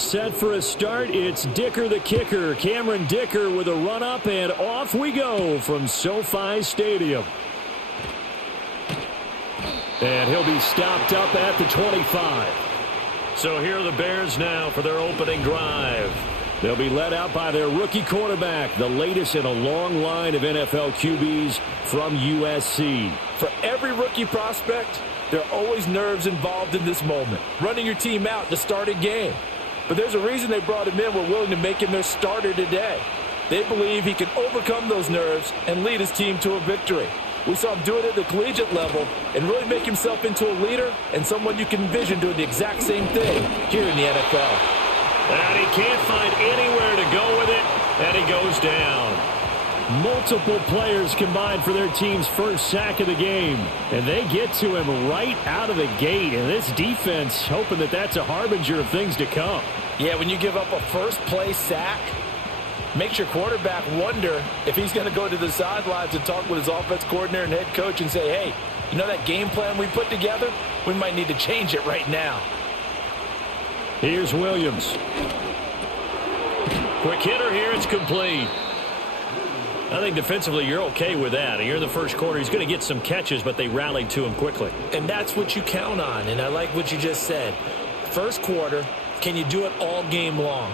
Set for a start, it's Dicker the kicker. Cameron Dicker with a run-up, and off we go from SoFi Stadium. And he'll be stopped up at the 25. So here are the Bears now for their opening drive. They'll be led out by their rookie quarterback, the latest in a long line of NFL QBs from USC. For every rookie prospect, there are always nerves involved in this moment, running your team out to start a game. But there's a reason they brought him in. We're willing to make him their starter today. They believe he can overcome those nerves and lead his team to a victory. We saw him do it at the collegiate level and really make himself into a leader and someone you can envision doing the exact same thing here in the NFL. And he can't find anywhere to go with it, and he goes down. Multiple players combined for their team's first sack of the game, and they get to him right out of the gate. And this defense hoping that that's a harbinger of things to come. Yeah, when you give up a first-play sack, makes your quarterback wonder if he's going to go to the sidelines and talk with his offense coordinator and head coach and say, hey, you know that game plan we put together? We might need to change it right now. Here's Williams. Quick hitter here, it's complete. I think defensively you're okay with that. Here in the first quarter, he's going to get some catches, but they rallied to him quickly. And that's what you count on, and I like what you just said. First quarter, can you do it all game long?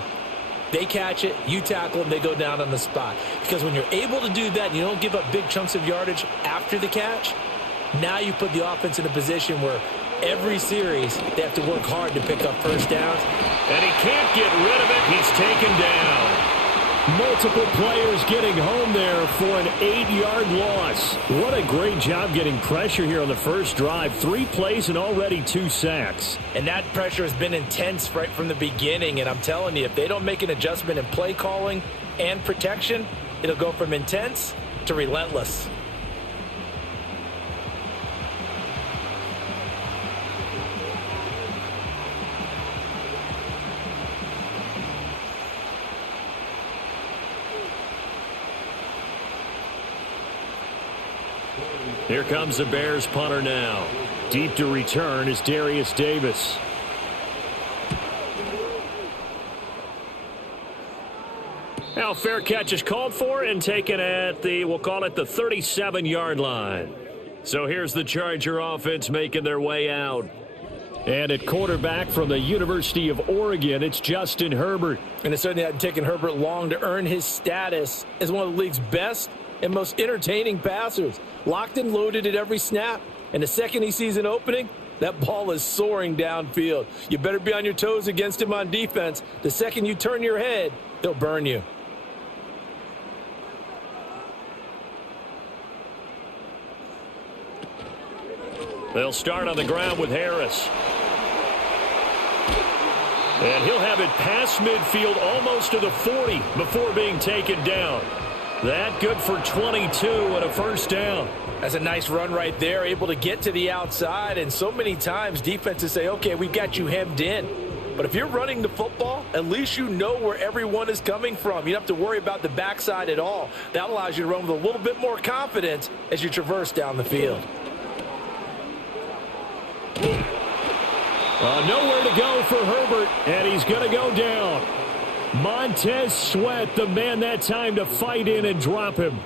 They catch it, you tackle them, they go down on the spot. Because when you're able to do that, and you don't give up big chunks of yardage after the catch, now you put the offense in a position where every series they have to work hard to pick up first downs. And he can't get rid of it. He's taken down. Multiple players getting home there for an 8-yard loss. What a great job getting pressure here on the first drive. 3 plays and already 2 sacks. And that pressure has been intense right from the beginning. And I'm telling you, if they don't make an adjustment in play calling and protection, it'll go from intense to relentless. Here comes the Bears punter now. Deep to return is Darius Davis. Now fair catch is called for and taken at the, we'll call it the 37-yard line. So here's the Charger offense making their way out. And at quarterback from the University of Oregon, it's Justin Herbert. And it certainly hadn't taken Herbert long to earn his status as one of the league's best and most entertaining passers. Locked and loaded at every snap. And the second he sees an opening, that ball is soaring downfield. You better be on your toes against him on defense. The second you turn your head, they'll burn you. They'll start on the ground with Harris. And he'll have it past midfield almost to the 40 before being taken down. That good for 22 and a first down. That's a nice run right there, able to get to the outside. And so many times defenses say, okay, we've got you hemmed in. But if you're running the football, at least you know where everyone is coming from. You don't have to worry about the backside at all. That allows you to run with a little bit more confidence as you traverse down the field. Nowhere to go for Herbert, and he's going to go down. Montez Sweat, the man that time to fight in and drop him.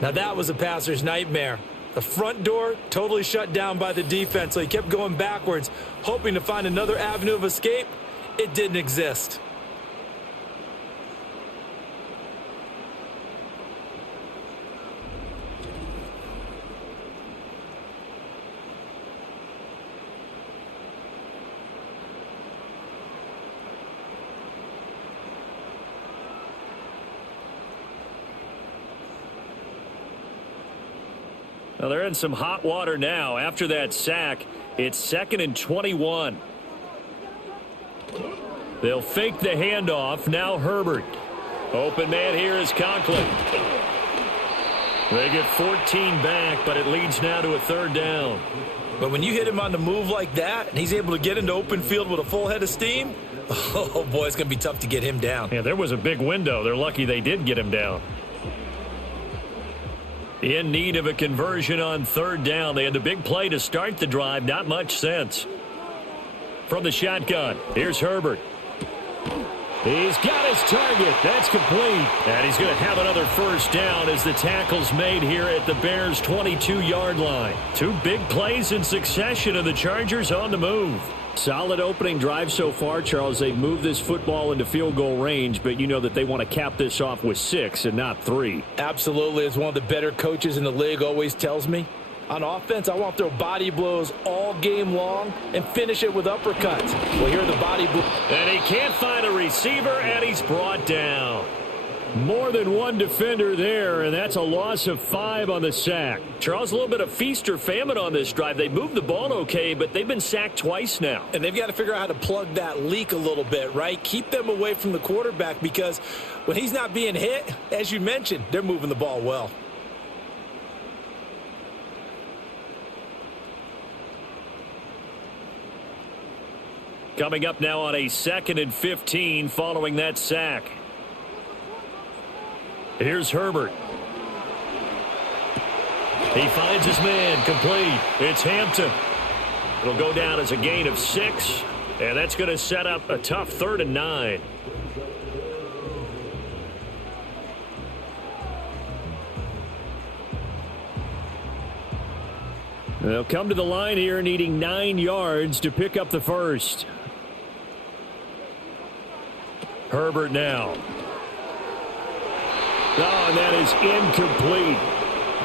Now that was a passer's nightmare. The front door totally shut down by the defense, so he kept going backwards, hoping to find another avenue of escape. It didn't exist. Well, they're in some hot water now. After that sack, it's 2nd and 21. They'll fake the handoff. Now Herbert. Open man here is Conklin. They get 14 back, but it leads now to a 3rd down. But when you hit him on the move like that, and he's able to get into open field with a full head of steam, oh boy, it's going to be tough to get him down. Yeah, there was a big window. They're lucky they did get him down. In need of a conversion on 3rd down. They had the big play to start the drive. Not much sense. From the shotgun, here's Herbert. He's got his target. That's complete. And he's going to have another first down as the tackle's made here at the Bears' 22-yard line. Two big plays in succession, and the Chargers on the move. Solid opening drive so far, Charles. They've moved this football into field goal range, but you know that they want to cap this off with 6 and not 3. Absolutely. As one of the better coaches in the league always tells me, on offense, I want to throw body blows all game long and finish it with uppercuts. Well, here are the body blows. And he can't find a receiver, and he's brought down. More than one defender there, and that's a loss of 5 on the sack. Charles, a little bit of feast or famine on this drive. They moved the ball okay, but they've been sacked twice now. And they've got to figure out how to plug that leak a little bit, right? Keep them away from the quarterback because when he's not being hit, as you mentioned, they're moving the ball well. Coming up now on a 2nd and 15 following that sack. Here's Herbert. He finds his man, complete. It's Hampton. It'll go down as a gain of 6, and that's going to set up a tough 3rd and 9. They'll come to the line here needing 9 yards to pick up the first. Herbert now. Oh, and that is incomplete.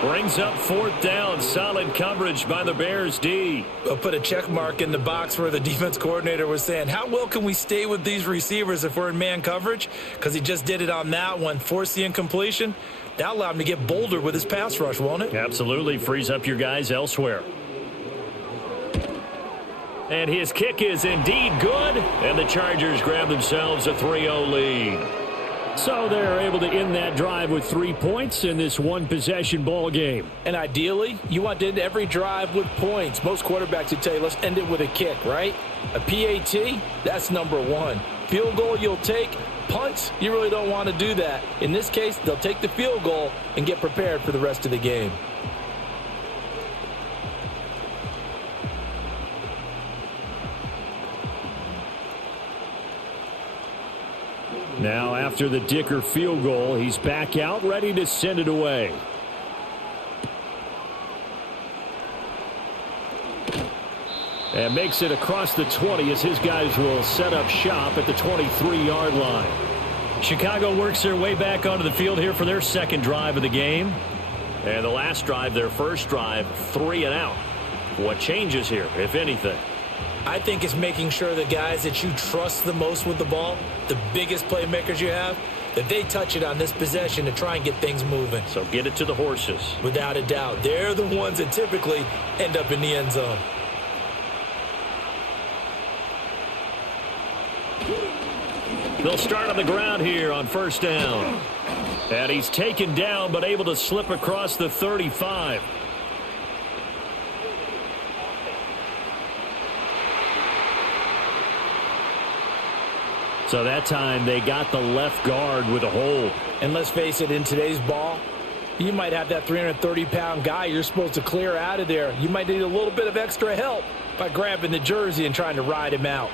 Brings up 4th down. Solid coverage by the Bears D. We'll put a check mark in the box where the defense coordinator was saying, how well can we stay with these receivers if we're in man coverage? Because he just did it on that one. Force the incompletion. That'll allow him to get bolder with his pass rush, won't it? Absolutely. Frees up your guys elsewhere. And his kick is indeed good. And the Chargers grab themselves a 3-0 lead. So they're able to end that drive with 3 points in this one-possession ball game. And ideally, you want to end every drive with points. Most quarterbacks would tell you, let's end it with a kick, right? A PAT, that's number 1. Field goal you'll take. Punts, you really don't want to do that. In this case, they'll take the field goal and get prepared for the rest of the game. Now, after the Dicker field goal, he's back out, ready to send it away. And makes it across the 20 as his guys will set up shop at the 23-yard line. Chicago works their way back onto the field here for their second drive of the game. And the last drive, their first drive, 3 and out. What changes here, if anything? I think it's making sure the guys that you trust the most with the ball, the biggest playmakers you have, that they touch it on this possession to try and get things moving. So get it to the horses. Without a doubt. They're the ones that typically end up in the end zone. They'll start on the ground here on first down. And he's taken down but able to slip across the 35. So that time they got the left guard with a hold. And let's face it, in today's ball, you might have that 330-pound guy you're supposed to clear out of there. You might need a little bit of extra help by grabbing the jersey and trying to ride him out.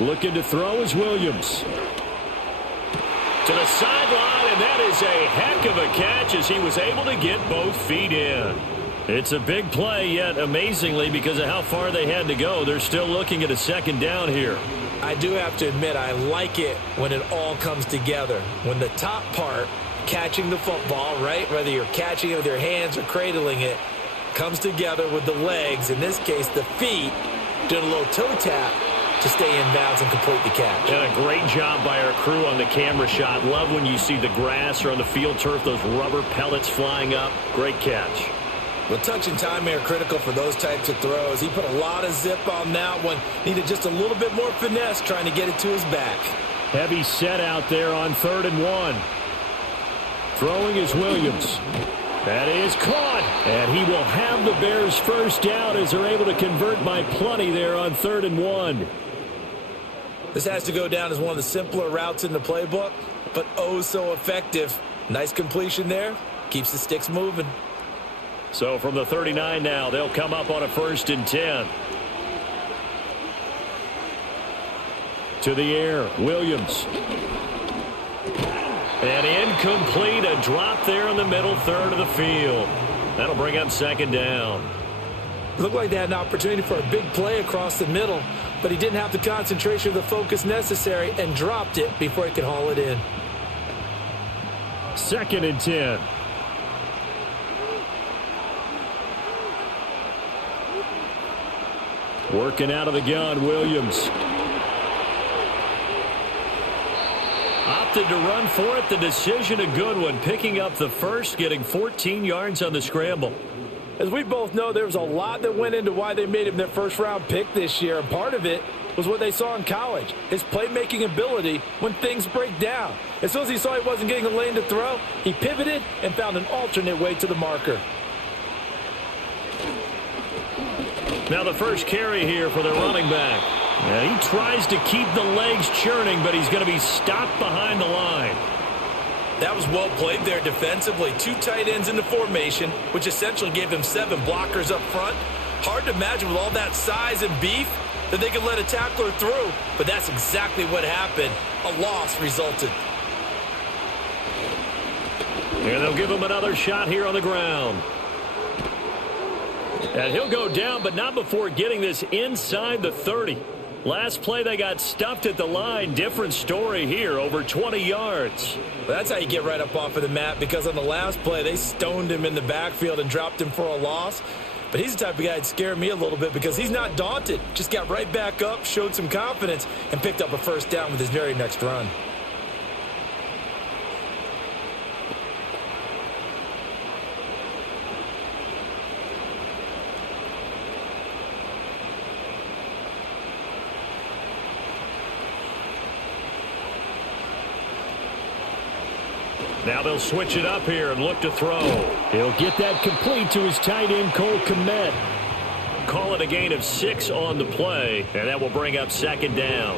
Looking to throw is Williams. To the sideline, and that is a heck of a catch as he was able to get both feet in. It's a big play, yet amazingly, because of how far they had to go, they're still looking at a second down here. I do have to admit, I like it when it all comes together. When the top part, catching the football, right, whether you're catching it with your hands or cradling it, comes together with the legs, in this case the feet, doing a little toe tap to stay in bounds and complete the catch. And a great job by our crew on the camera shot. Love when you see the grass or on the field turf, those rubber pellets flying up. Great catch. Well, touch and time are critical for those types of throws. He put a lot of zip on that one. Needed just a little bit more finesse trying to get it to his back. Heavy set out there on 3rd and 1. Throwing is Williams. That is caught. And he will have the Bears first down as they're able to convert by plenty there on 3rd and 1. This has to go down as one of the simpler routes in the playbook, but oh so effective. Nice completion there. Keeps the sticks moving. So from the 39 now, they'll come up on a 1st and 10. To the air, Williams. And incomplete, a drop there in the middle third of the field. That'll bring up 2nd down. Looked like they had an opportunity for a big play across the middle, but he didn't have the concentration or the focus necessary and dropped it before he could haul it in. 2nd and 10. Working out of the gun, Williams. Opted to run for it. The decision a good one. Picking up the first, getting 14 yards on the scramble. As we both know, there was a lot that went into why they made him their first-round pick this year, and part of it was what they saw in college, his playmaking ability when things break down. As soon as he saw he wasn't getting a lane to throw, he pivoted and found an alternate way to the marker. Now the first carry here for the running back. And he tries to keep the legs churning, but he's going to be stopped behind the line. That was well played there defensively. 2 tight ends in the formation, which essentially gave him 7 blockers up front. Hard to imagine with all that size and beef that they could let a tackler through, but that's exactly what happened. A loss resulted. And they'll give him another shot here on the ground. And he'll go down, but not before getting this inside the 30. Last play, they got stuffed at the line. Different story here, over 20 yards. Well, that's how you get right up off of the mat, because on the last play, they stoned him in the backfield and dropped him for a loss. But he's the type of guy that scared me a little bit because he's not daunted. Just got right back up, showed some confidence, and picked up a 1st down with his very next run. Now they'll switch it up here and look to throw. He'll get that complete to his tight end, Cole Kmet. Call it a gain of 6 on the play, and that will bring up 2nd down.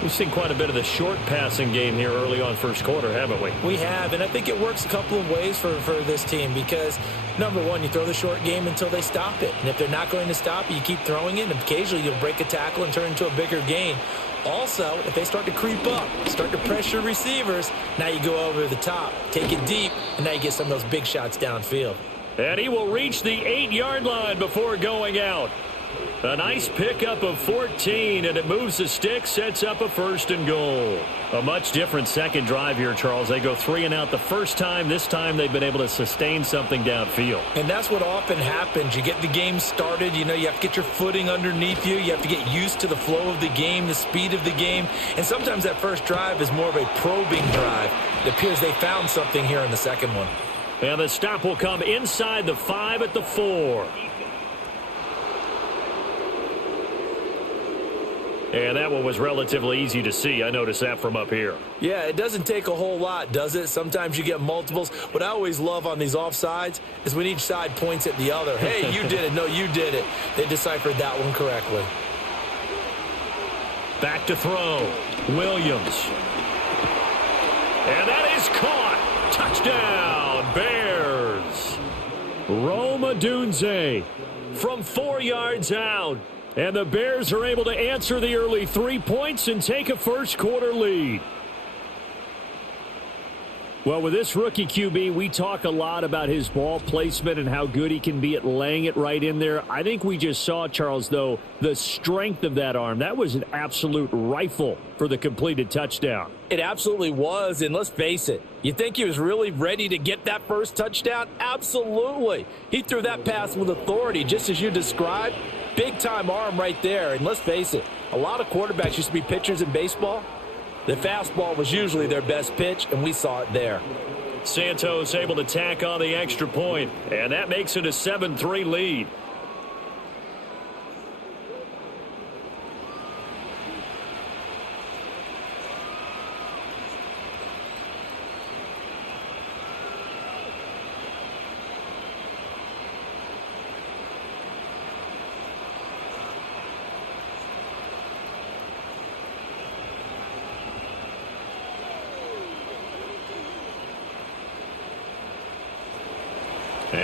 We've seen quite a bit of the short passing game here early on first quarter, haven't we? We have, and I think it works a couple of ways for this team because, number one, you throw the short game until they stop it. And if they're not going to stop it, you keep throwing it, and occasionally you'll break a tackle and turn into a bigger gain. Also, if they start to creep up, start to pressure receivers, now you go over the top, take it deep, and now you get some of those big shots downfield. And he will reach the 8-yard line before going out. A nice pickup of 14, and it moves the stick, sets up a 1st and goal. A much different second drive here, Charles. They go 3 and out the first time. This time they've been able to sustain something downfield. And that's what often happens. You get the game started. You know, you have to get your footing underneath you. You have to get used to the flow of the game, the speed of the game. And sometimes that first drive is more of a probing drive. It appears they found something here in the second one. And the stop will come inside the 5 at the 4. And that one was relatively easy to see. I noticed that from up here. Yeah, it doesn't take a whole lot, does it? Sometimes you get multiples. What I always love on these offsides is when each side points at the other. Hey, you did it. No, you did it. They deciphered that one correctly. Back to throw. Williams. And that is caught. Touchdown, Bears. Rome Odunze from 4 yards out. And the Bears are able to answer the early 3 points and take a first quarter lead. Well, with this rookie QB, we talk a lot about his ball placement and how good he can be at laying it right in there. I think we just saw, Charles, though, the strength of that arm. That was an absolute rifle for the completed touchdown. It absolutely was, and let's face it. You think he was really ready to get that first touchdown? Absolutely. He threw that pass with authority, just as you described. Big-time arm right there, and let's face it, a lot of quarterbacks used to be pitchers in baseball. The fastball was usually their best pitch, and we saw it there. Santos able to tack on the extra point, and that makes it a 7-3 lead.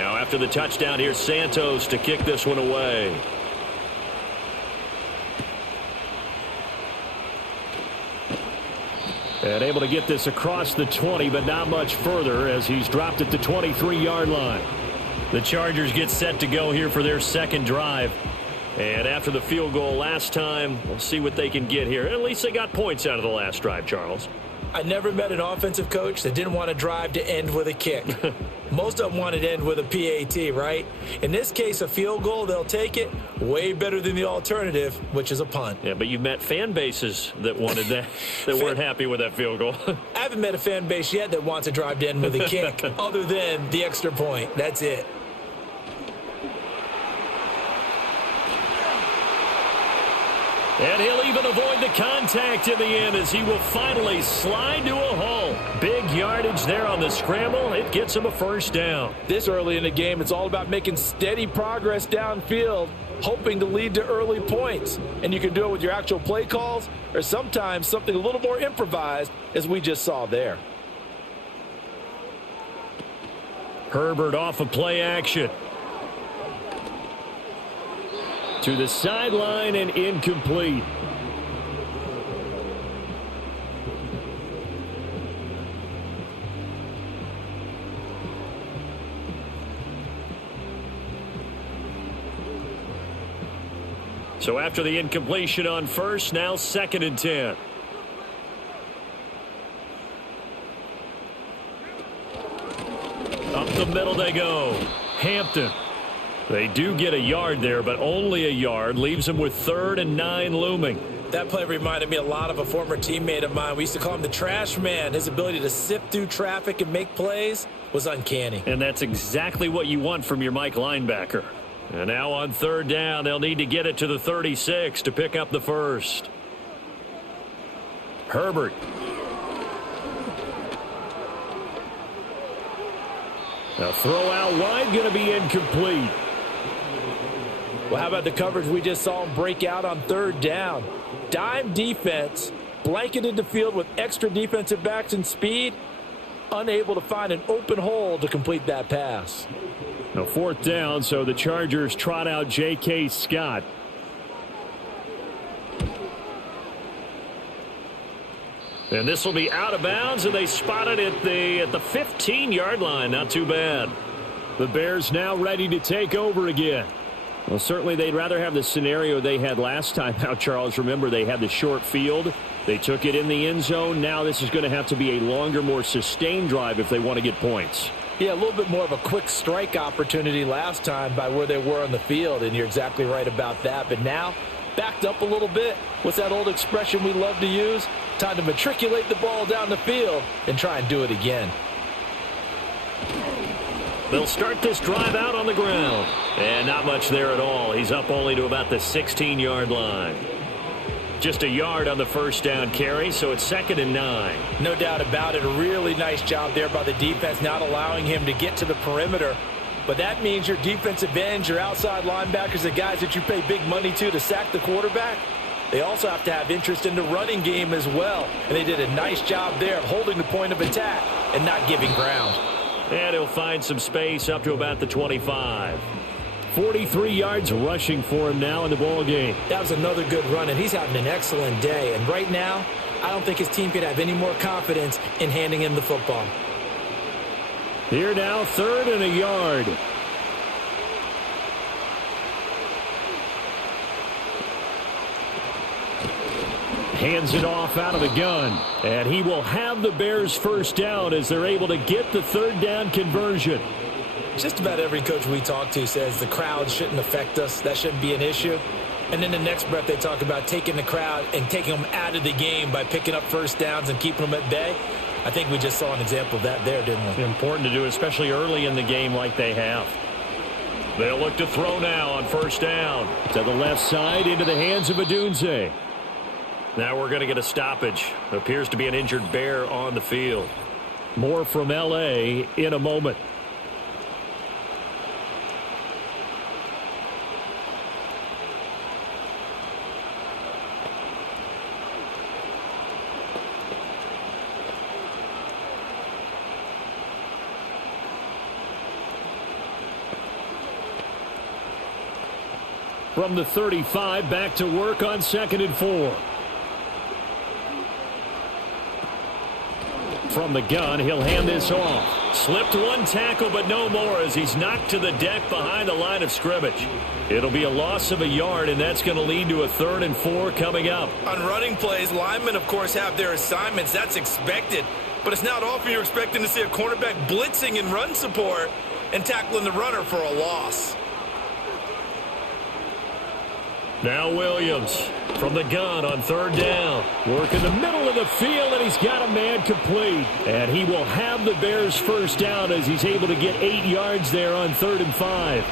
Now after the touchdown, here's Santos to kick this one away. And able to get this across the 20, but not much further as he's dropped at the 23-yard line. The Chargers get set to go here for their second drive. And after the field goal last time, we'll see what they can get here. At least they got points out of the last drive, Charles. I never met an offensive coach that didn't want to drive to end with a kick. Most of them wanted to end with a PAT, right? In this case, a field goal, they'll take it. Way better than the alternative, which is a punt. Yeah, but you've met fan bases that wanted that, that weren't happy with that field goal. I haven't met a fan base yet that wants to drive to end with a kick, other than the extra point. That's it. And he'll even avoid the contact in the end as he will finally slide to a hole. Big yardage there on the scramble. It gets him a first down. This early in the game, it's all about making steady progress downfield, hoping to lead to early points. And you can do it with your actual play calls or sometimes something a little more improvised, as we just saw there. Herbert off of play action. To the sideline and incomplete. So after the incompletion on first, now 2nd and 10. Up the middle they go. Hampton. They do get a yard there, but only a yard. Leaves them with 3rd and 9 looming. That play reminded me a lot of a former teammate of mine. We used to call him the trash man. His ability to sift through traffic and make plays was uncanny. And that's exactly what you want from your Mike linebacker. And now on 3rd down, they'll need to get it to the 36 to pick up the first. Herbert. A throw out wide, going to be incomplete. Well, how about the coverage we just saw him break out on 3rd down? Dime defense, blanketed the field with extra defensive backs and speed, unable to find an open hole to complete that pass. Now 4th down, so the Chargers trot out J.K. Scott. And this will be out of bounds, and they spot it at the 15-yard line. Not too bad. The Bears now ready to take over again. Well, certainly they'd rather have the scenario they had last time out, Charles. Remember, they had the short field. They took it in the end zone. Now this is going to have to be a longer, more sustained drive if they want to get points. Yeah, a little bit more of a quick strike opportunity last time by where they were on the field, and you're exactly right about that. But now, backed up a little bit. What's that old expression we love to use? Time to matriculate the ball down the field and try and do it again. They'll start this drive out on the ground. And not much there at all. He's up only to about the 16-yard line. Just a yard on the first down carry, so it's 2nd and 9. No doubt about it. A really nice job there by the defense, not allowing him to get to the perimeter. But that means your defensive ends, your outside linebackers, the guys that you pay big money to sack the quarterback, they also have to have interest in the running game as well. And they did a nice job there of holding the point of attack and not giving ground. And he'll find some space up to about the 25. 43 yards rushing for him now in the ball game. That was another good run, and he's having an excellent day. And right now, I don't think his team could have any more confidence in handing him the football. Here now, 3rd and a yard. Hands it off out of the gun. And he will have the Bears first down as they're able to get the 3rd down conversion. Just about every coach we talk to says the crowd shouldn't affect us. That shouldn't be an issue. And in the next breath, they talk about taking the crowd and taking them out of the game by picking up first downs and keeping them at bay. I think we just saw an example of that there, didn't we? Important to do, especially early in the game like they have. They'll look to throw now on first down. To the left side into the hands of Adunze. Now we're going to get a stoppage. Appears to be an injured Bear on the field. More from L.A. in a moment. From the 35, back to work on 2nd and 4. From the gun, he'll hand this off. Slipped one tackle, but no more as he's knocked to the deck behind the line of scrimmage. It'll be a loss of a yard, and that's going to lead to a 3rd and 4 coming up. On running plays, linemen, of course, have their assignments. That's expected. But it's not often you're expecting to see a cornerback blitzing in run support and tackling the runner for a loss. Now Williams from the gun on 3rd down. Work in the middle of the field, and he's got a man complete. And he will have the Bears' 1st down as he's able to get 8 yards there on 3rd and 5.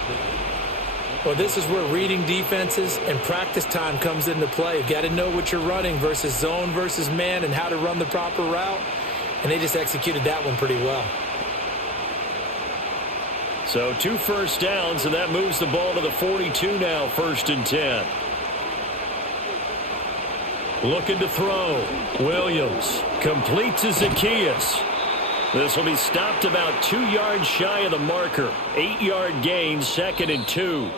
Well, this is where reading defenses and practice time comes into play. You've got to know what you're running versus zone versus man and how to run the proper route. And they just executed that one pretty well. So 2 first downs, and that moves the ball to the 42 now, 1st and 10. Looking to throw. Williams completes to Zacchaeus. This will be stopped about 2 yards shy of the marker. 8-yard gain, 2nd and 2.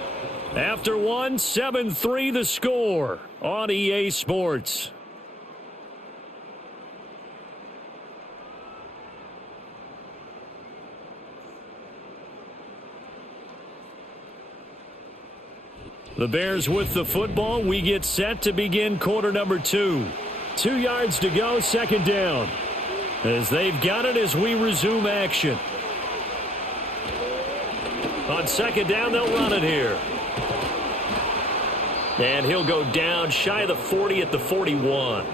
After 1, 7-3 the score on EA Sports. The Bears with the football. We get set to begin quarter number 2. 2 yards to go, 2nd down. As they've got it as we resume action. On 2nd down, they'll run it here. And he'll go down shy of the 40 at the 41.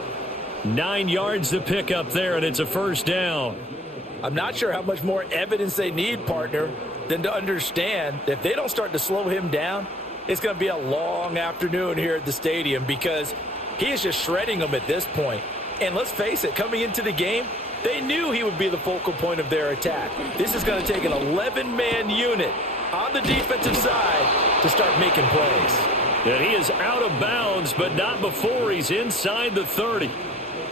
9 yards to pick up there, and it's a 1st down. I'm not sure how much more evidence they need, partner, than to understand that if they don't start to slow him down, it's going to be a long afternoon here at the stadium because he is just shredding them at this point. And let's face it, coming into the game, they knew he would be the focal point of their attack. This is going to take an 11-man unit on the defensive side to start making plays. And he is out of bounds, but not before he's inside the 30.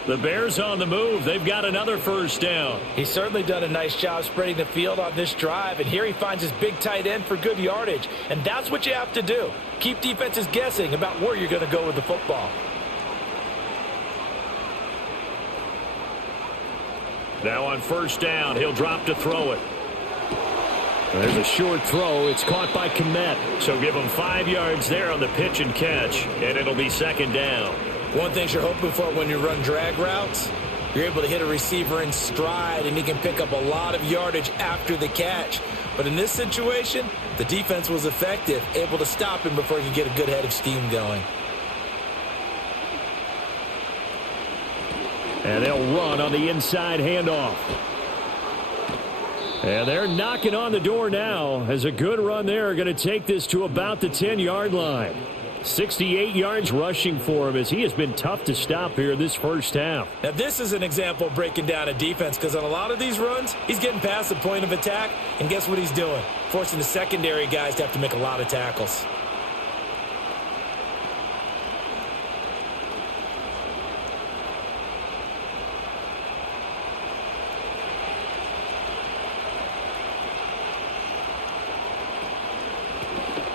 The Bears on the move. They've got another 1st down. He's certainly done a nice job spreading the field on this drive, and here he finds his big tight end for good yardage. And that's what you have to do. Keep defenses guessing about where you're going to go with the football. Now on 1st down, he'll drop to throw it. There's a short throw. It's caught by Kmet. So give him 5 yards there on the pitch and catch, and it'll be 2nd down. One thing you're hoping for when you run drag routes, you're able to hit a receiver in stride, and he can pick up a lot of yardage after the catch. But in this situation, the defense was effective, able to stop him before he could get a good head of steam going. And they'll run on the inside handoff. And they're knocking on the door now as a good run there are going to take this to about the 10-yard line. 68 yards rushing for him as he has been tough to stop here this 1st half. Now this is an example of breaking down a defense because on a lot of these runs, he's getting past the point of attack, and guess what he's doing? Forcing the secondary guys to have to make a lot of tackles.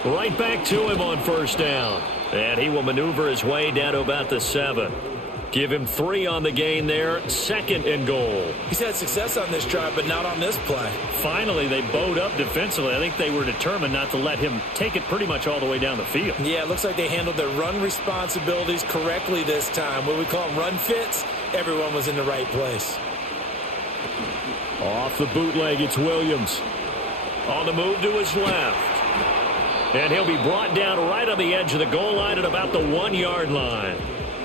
Right back to him on 1st down. And he will maneuver his way down to about the 7. Give him 3 on the gain there. 2nd and goal. He's had success on this drive, but not on this play. Finally, they bowed up defensively. I think they were determined not to let him take it pretty much all the way down the field. Yeah, it looks like they handled their run responsibilities correctly this time. What we call them run fits, everyone was in the right place. Off the bootleg, it's Williams. On the move to his left. And he'll be brought down right on the edge of the goal line at about the 1-yard line.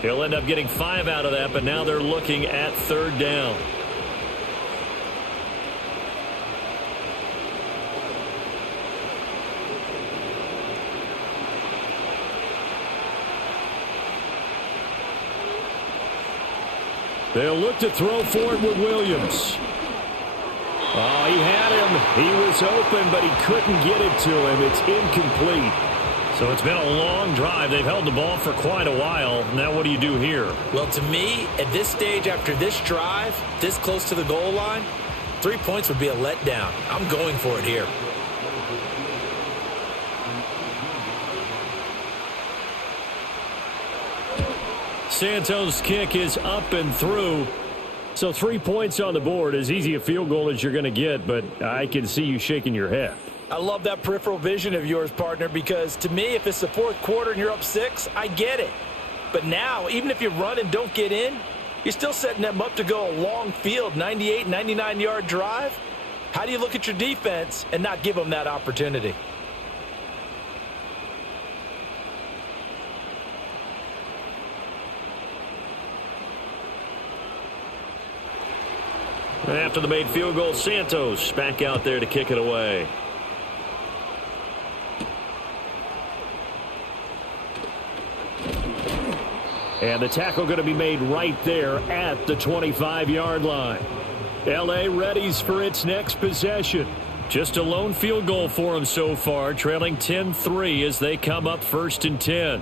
He'll end up getting 5 out of that, but now they're looking at 3rd down. They'll look to throw forward with Williams. Oh, he had him. He was open, but he couldn't get it to him. It's incomplete. So it's been a long drive. They've held the ball for quite a while. Now what do you do here? Well, to me, at this stage after this drive, this close to the goal line, 3 points would be a letdown. I'm going for it here. Santos' kick is up and through. So 3 points on the board, as easy a field goal as you're going to get, but I can see you shaking your head. I love that peripheral vision of yours, partner, because to me, if it's the fourth quarter and you're up 6, I get it. But now, even if you run and don't get in, you're still setting them up to go a long field, 98, 99-yard drive. How do you look at your defense and not give them that opportunity? After the made field goal, Santos back out there to kick it away. And the tackle going to be made right there at the 25-yard line. L.A. readies for its next possession. Just a lone field goal for them so far, trailing 10-3 as they come up 1st and 10.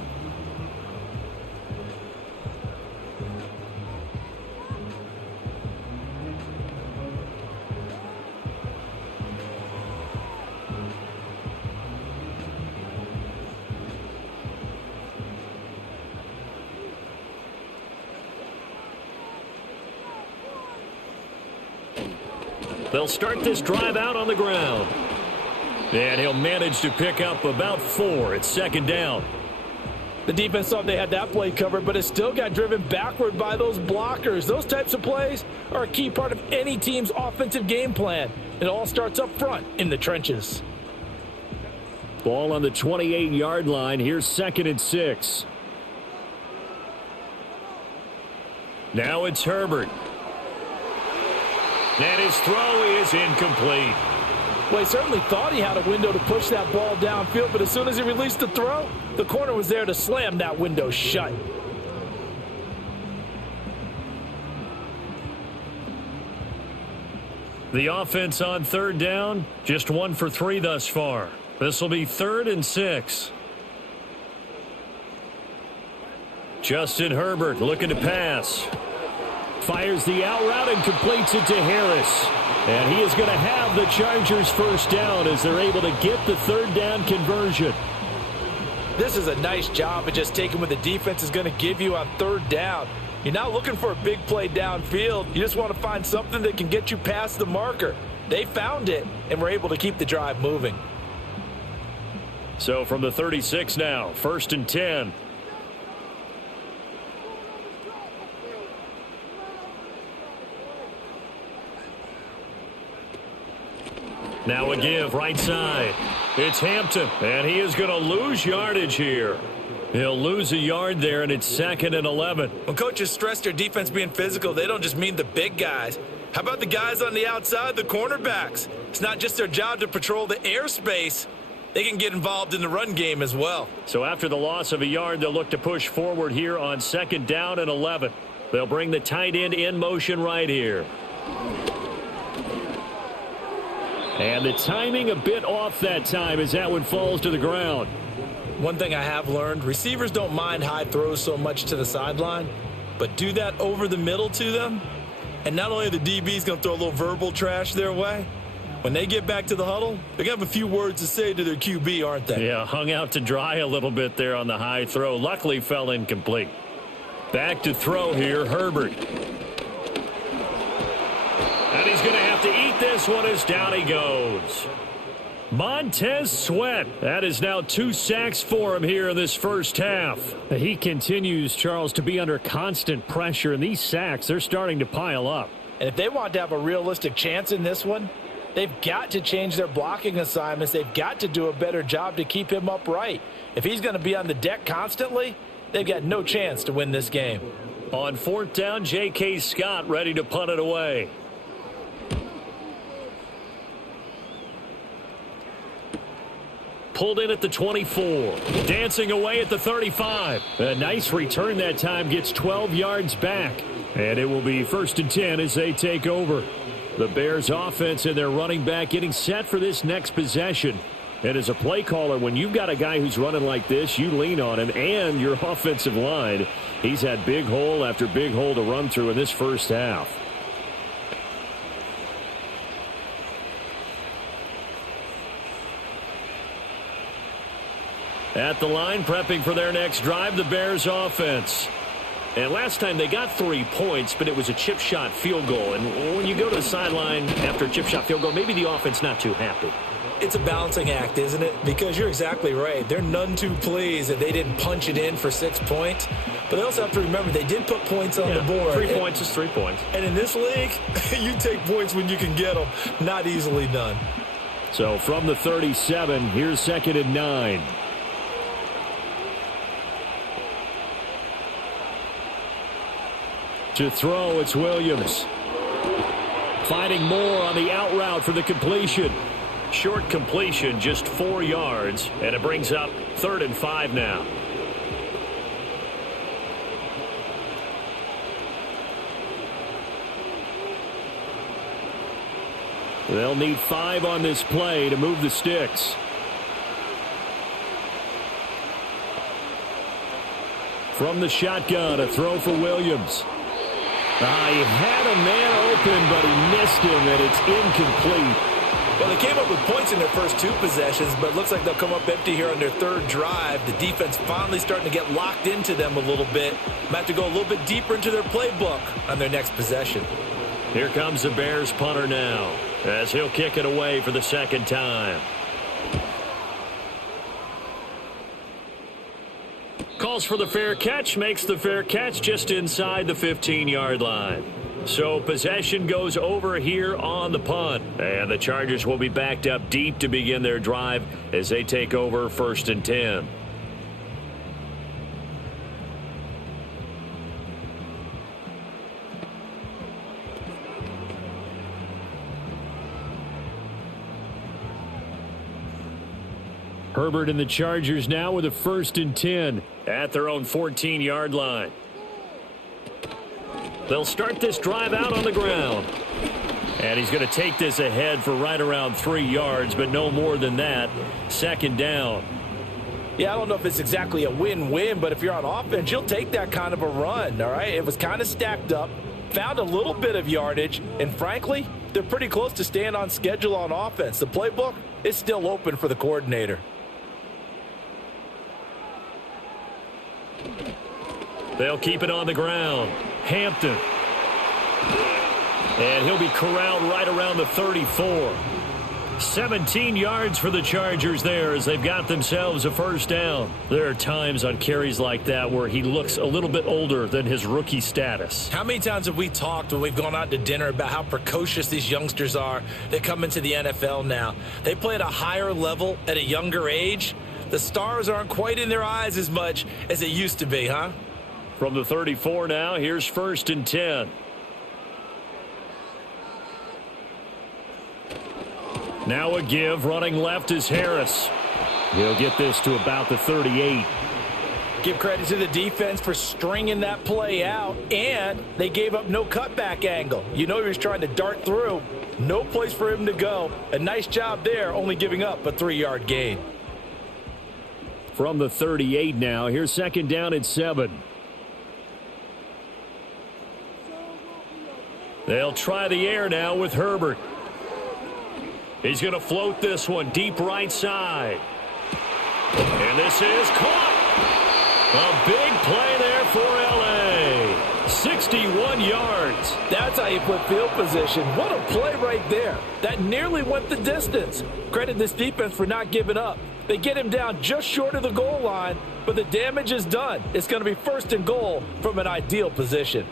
They'll start this drive out on the ground. And he'll manage to pick up about 4 at 2nd down. The defense thought they had that play covered, but it still got driven backward by those blockers. Those types of plays are a key part of any team's offensive game plan. It all starts up front in the trenches. Ball on the 28-yard line. Here's 2nd and 6. Now it's Herbert. And his throw is incomplete. Well, he certainly thought he had a window to push that ball downfield, but as soon as he released the throw, the corner was there to slam that window shut. The offense on 3rd down, just 1 for 3 thus far. This will be 3rd and 6. Justin Herbert looking to pass. Fires the out route and completes it to Harris. And he is going to have the Chargers 1st down as they're able to get the 3rd down conversion. This is a nice job of just taking what the defense is going to give you on 3rd down. You're not looking for a big play downfield. You just want to find something that can get you past the marker. They found it and were able to keep the drive moving. So from the 36 now, 1st and 10. Now a give right side. It's Hampton, and he is going to lose yardage here. He'll lose a yard there, and it's 2nd and 11. When coaches stress their defense being physical, they don't just mean the big guys. How about the guys on the outside, the cornerbacks? It's not just their job to patrol the airspace. They can get involved in the run game as well. So after the loss of a yard, they'll look to push forward here on 2nd down and 11. They'll bring the tight end in motion right here. And the timing a bit off that time as that one falls to the ground. One thing I have learned, receivers don't mind high throws so much to the sideline, but do that over the middle to them, and not only are the DBs going to throw a little verbal trash their way, when they get back to the huddle, they're going to have a few words to say to their QB, aren't they? Yeah, hung out to dry a little bit there on the high throw. Luckily fell incomplete. Back to throw here, Herbert. And he's going to have to eat this one as down he goes. Montez Sweat. That is now 2 sacks for him here in this 1st half. He continues, Charles, to be under constant pressure, and these sacks, they're starting to pile up. And if they want to have a realistic chance in this one, they've got to change their blocking assignments. They've got to do a better job to keep him upright. If he's going to be on the deck constantly, they've got no chance to win this game. On 4th down, J.K. Scott ready to punt it away. Pulled in at the 24. Dancing away at the 35. A nice return that time. Gets 12 yards back. And it will be 1st and 10 as they take over. The Bears offense and their running back getting set for this next possession. And as a play caller, when you've got a guy who's running like this, you lean on him and your offensive line. He's had big hole after big hole to run through in this 1st half. At the line, prepping for their next drive, the Bears offense. And last time they got 3 points, but it was a chip shot field goal. And when you go to the sideline after a chip shot field goal, maybe the offense not too happy. It's a balancing act, isn't it? Because you're exactly right. They're none too pleased that they didn't punch it in for 6 points. But they also have to remember they did put points on the board. 3 points is 3 points. And in this league, you take points when you can get them. Not easily done. So from the 37, here's 2nd and 9. To throw, it's Williams. Finding more on the out route for the completion. Short completion, just 4 yards, and it brings up 3rd and 5 now. They'll need 5 on this play to move the sticks. From the shotgun, a throw for Williams. He had a man open, but he missed him, and it's incomplete. Well, they came up with points in their first 2 possessions, but it looks like they'll come up empty here on their 3rd drive. The defense finally starting to get locked into them a little bit. Might have to go a little bit deeper into their playbook on their next possession. Here comes the Bears punter now, as he'll kick it away for the 2nd time. Calls for the fair catch, makes the fair catch just inside the 15-yard line. So possession goes over here on the punt. And the Chargers will be backed up deep to begin their drive as they take over 1st and 10. Herbert and the Chargers now with a 1st and 10 at their own 14-yard line. They'll start this drive out on the ground. And he's going to take this ahead for right around 3 yards, but no more than that. 2nd down. Yeah, I don't know if it's exactly a win-win, but if you're on offense, you'll take that kind of a run, all right? It was kind of stacked up, found a little bit of yardage, and frankly, they're pretty close to staying on schedule on offense. The playbook is still open for the coordinator. They'll keep it on the ground. Hampton. And he'll be corralled right around the 34. 17 yards for the Chargers there as they've got themselves a 1st down. There are times on carries like that where he looks a little bit older than his rookie status. How many times have we talked when we've gone out to dinner about how precocious these youngsters are that come into the NFL now? They play at a higher level at a younger age. The stars aren't quite in their eyes as much as it used to be, huh? From the 34 now, here's 1st and 10. Now a give, running left is Harris. He'll get this to about the 38. Give credit to the defense for stringing that play out, and they gave up no cutback angle. You know he was trying to dart through. No place for him to go. A nice job there, only giving up a 3-yard gain. From the 38 now, here's 2nd down and 7. They'll try the air now with Herbert. He's going to float this one deep right side. And this is caught. A big play there for L.A. 61 yards. That's how you put field position. What a play right there. That nearly went the distance. Credit this defense for not giving up. They get him down just short of the goal line, but the damage is done. It's going to be 1st and goal from an ideal position.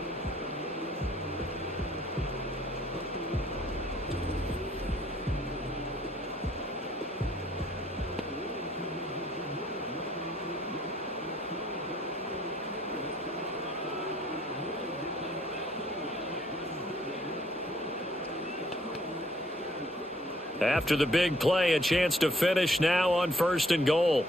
After the big play, a chance to finish now on 1st and goal.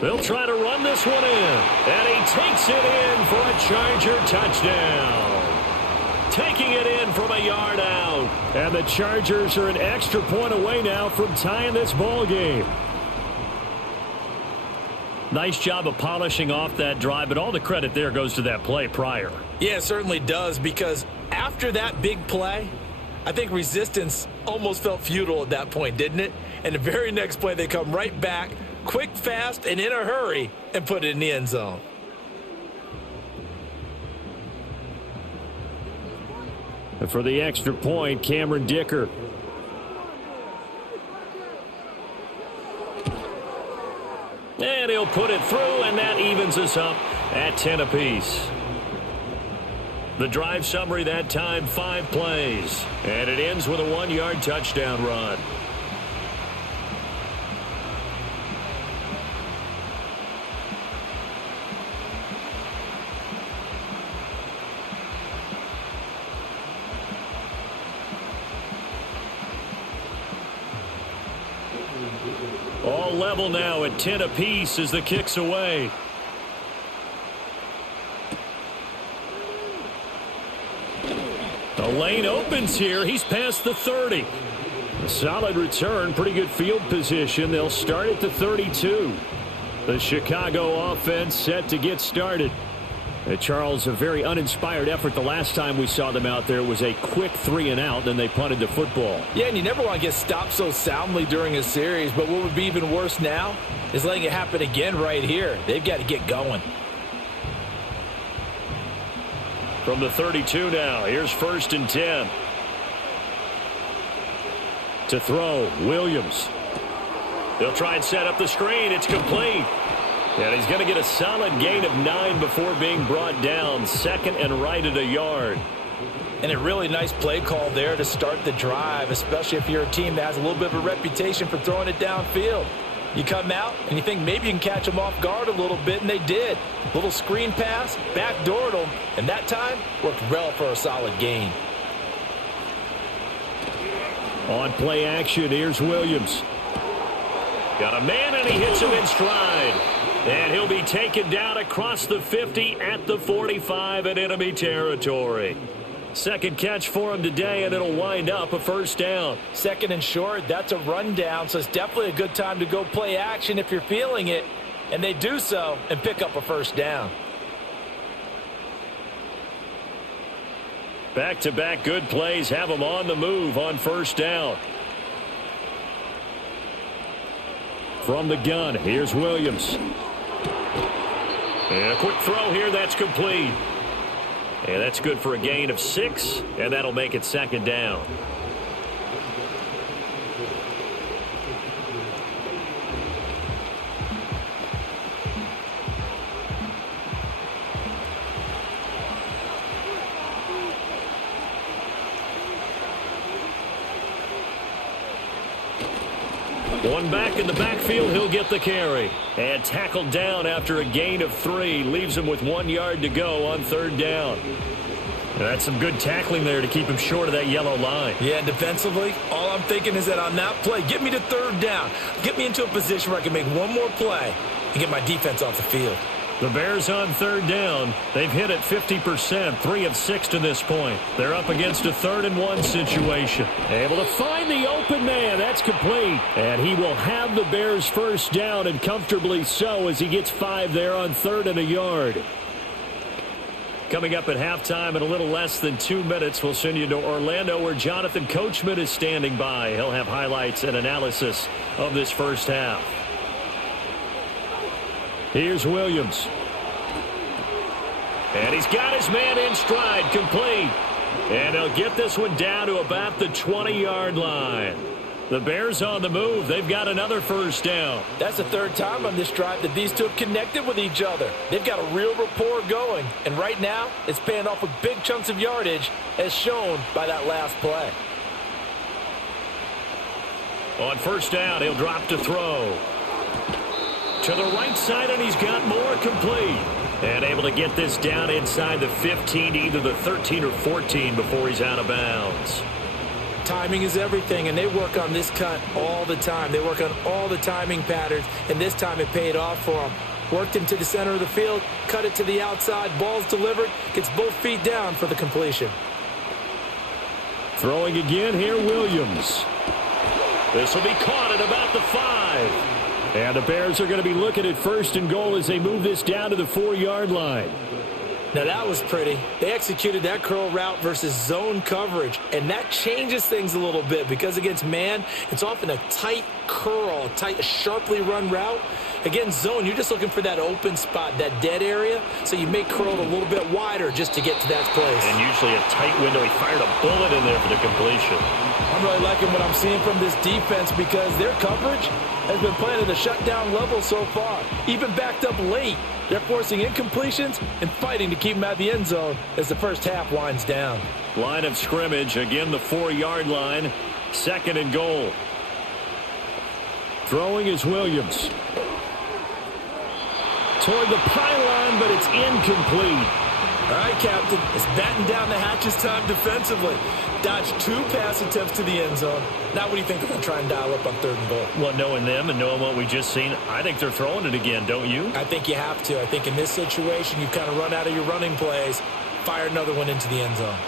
They'll try to run this one in. And he takes it in for a Charger touchdown. Taking it in from a yard out. And the Chargers are an extra point away now from tying this ball game. Nice job of polishing off that drive, but all the credit there goes to that play prior. Yeah, it certainly does, because after that big play, I think resistance almost felt futile at that point, didn't it? And the very next play, they come right back, Quick, fast, and in a hurry, and put it in the end zone. And for the extra point, Cameron Dicker. And he'll put it through, and that evens us up at 10 apiece. The drive summary that time, 5 plays. And it ends with a 1-yard touchdown run. All level now at 10 apiece as the kick's away. The lane opens here. He's past the 30. Solid return, pretty good field position. They'll start at the 32. The Chicago offense set to get started. Charles, a very uninspired effort the last time we saw them out there. It was a quick 3-and-out, then they punted the football. Yeah, and you never want to get stopped so soundly during a series, but what would be even worse now is letting it happen again right here. They've got to get going. From the 32 now, here's 1st and 10. To throw, Williams. They'll try and set up the screen. It's complete. And he's going to get a solid gain of 9 before being brought down. 2nd and right at a yard. And a really nice play call there to start the drive, especially if you're a team that has a little bit of a reputation for throwing it downfield. You come out and you think maybe you can catch them off guard a little bit, and they did. Little screen pass, backdoored them, and that time worked well for a solid gain. On play action, here's Williams. Got a man, and he hits him in stride. And he'll be taken down across the 50 at the 45 in enemy territory. Second catch for him today, and it'll wind up a 1st down. 2nd and short, that's a rundown, so it's definitely a good time to go play action if you're feeling it. And they do so and pick up a 1st down. Back-to-back good plays have them on the move on 1st down. From the gun, here's Williams. And a quick throw here, that's complete. And that's good for a gain of 6, and that'll make it 2nd down. One back in the backfield, he'll get the carry. And tackled down after a gain of 3. Leaves him with 1 yard to go on 3rd down. That's some good tackling there to keep him short of that yellow line. Yeah, and defensively, all I'm thinking is that on that play, get me to 3rd down. Get me into a position where I can make one more play and get my defense off the field. The Bears on 3rd down. They've hit it 50%, 3 of 6 to this point. They're up against a 3rd and 1 situation. Able to find the open man. That's complete. And he will have the Bears 1st down, and comfortably so, as he gets 5 there on 3rd and a yard. Coming up at halftime in a little less than 2 minutes, we'll send you to Orlando, where Jonathan Coachman is standing by. He'll have highlights and analysis of this 1st half. Here's Williams. And he's got his man in stride, complete. And they'll get this one down to about the 20-yard line. The Bears on the move. They've got another 1st down. That's the 3rd time on this drive that these two have connected with each other. They've got a real rapport going. And right now, it's paying off with big chunks of yardage, as shown by that last play. On 1st down, he'll drop to throw. To the right side, and he's got more, complete. And able to get this down inside the 15, either the 13 or 14 before he's out of bounds. Timing is everything, and they work on this cut all the time. They work on all the timing patterns, and this time it paid off for them. Worked into the center of the field, cut it to the outside, ball's delivered, gets both feet down for the completion. Throwing again here, Williams. This will be caught at about the 5. And the Bears are going to be looking at 1st and goal as they move this down to the 4-yard line. Now that was pretty. They executed that curl route versus zone coverage, and that changes things a little bit because against man, it's often a tight curl, tight, sharply run route. Against zone, you're just looking for that open spot, that dead area, so you may curl it a little bit wider just to get to that place. And usually a tight window. He fired a bullet in there for the completion. I'm really liking what I'm seeing from this defense because their coverage has been playing at a shutdown level so far. Even backed up late, they're forcing incompletions and fighting to keep them at the end zone as the first half winds down. Line of scrimmage, again the 4-yard line, 2nd and goal. Throwing is Williams. Toward the pylon, but it's incomplete. All right, Captain, it's batten down the hatches time defensively. Dodged 2 pass attempts to the end zone. Now what do you think they're going to try and dial up on 3rd and goal? Well, knowing them and knowing what we just seen, I think they're throwing it again, don't you? I think you have to. I think in this situation, you've kind of run out of your running plays. Fire another one into the end zone.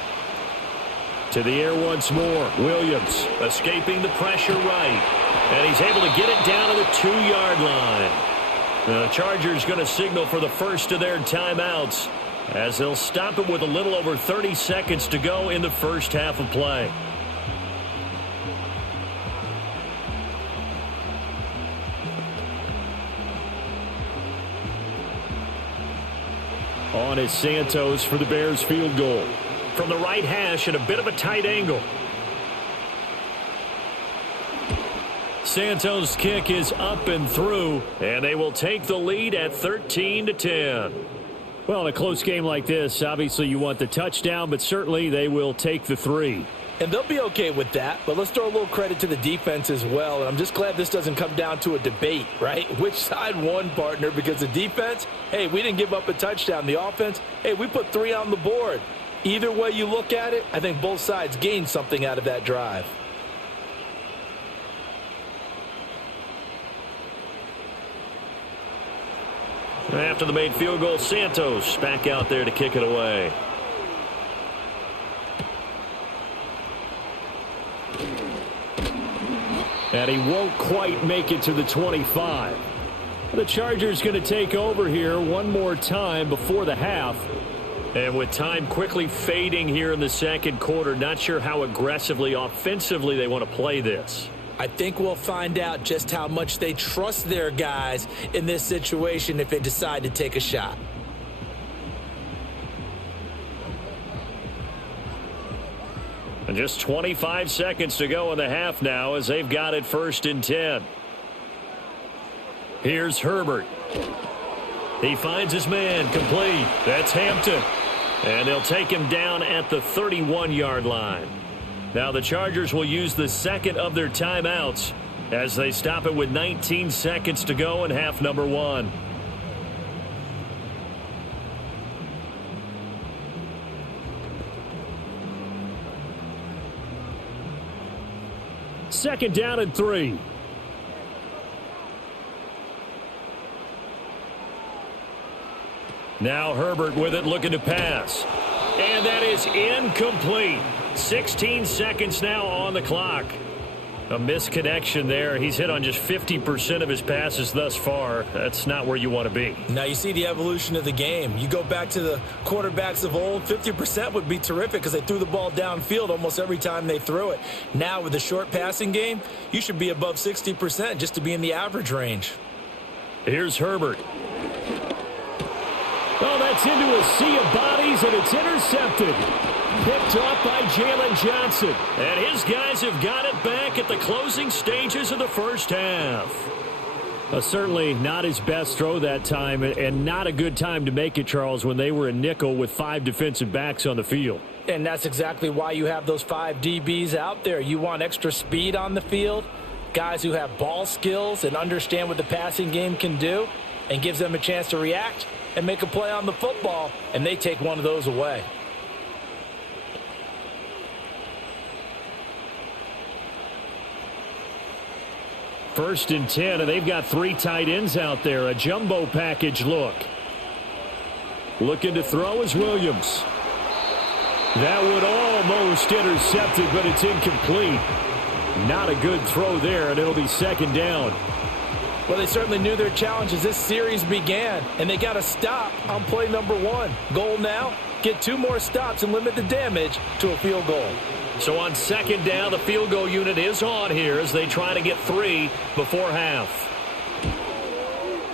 To the air once more. Williams escaping the pressure right. And he's able to get it down to the 2-yard line. The Chargers going to signal for the first of their timeouts as they'll stop it with a little over 30 seconds to go in the first half of play. On is Santos for the Bears field goal. From the right hash at a bit of a tight angle. Santos' kick is up and through, and they will take the lead at 13-10. Well, in a close game like this, obviously you want the touchdown, but certainly they will take the 3. And they'll be okay with that, but let's throw a little credit to the defense as well. And I'm just glad this doesn't come down to a debate, right? Which side won, partner? Because the defense, hey, we didn't give up a touchdown. The offense, hey, we put 3 on the board. Either way you look at it, I think both sides gained something out of that drive. After the made field goal, Santos back out there to kick it away. And he won't quite make it to the 25. The Chargers going to take over here one more time before the half. And with time quickly fading here in the second quarter, not sure how aggressively, offensively they want to play this. I think we'll find out just how much they trust their guys in this situation if they decide to take a shot. And just 25 seconds to go in the half now as they've got it 1st and 10. Here's Herbert. He finds his man complete. That's Hampton. And they'll take him down at the 31-yard line. Now the Chargers will use the 2nd of their timeouts as they stop it with 19 seconds to go in half number 1. Second down and 3. Now Herbert with it, looking to pass. And that is incomplete. 16 seconds now on the clock. A misconnection there. He's hit on just 50% of his passes thus far. That's not where you want to be. Now you see the evolution of the game. You go back to the quarterbacks of old, 50% would be terrific because they threw the ball downfield almost every time they threw it. Now with the short passing game, you should be above 60% just to be in the average range. Here's Herbert. Oh, that's into a sea of bodies, and it's intercepted. Picked off by Jalen Johnson. And his guys have got it back at the closing stages of the first half. Certainly not his best throw that time, and not a good time to make it, Charles, when they were in nickel with 5 defensive backs on the field. And that's exactly why you have those 5 DBs out there. You want extra speed on the field, guys who have ball skills and understand what the passing game can do, and gives them a chance to react and make a play on the football, and they take one of those away. First and 10, and they've got 3 tight ends out there. A jumbo package look. Looking to throw is Williams. That would almost intercepted, but it's incomplete. Not a good throw there, and it'll be second down. Well, they certainly knew their challenge as this series began, and they got a stop on play number 1. Goal now, get 2 more stops and limit the damage to a field goal. So on second down, the field goal unit is on here as they try to get 3 before half.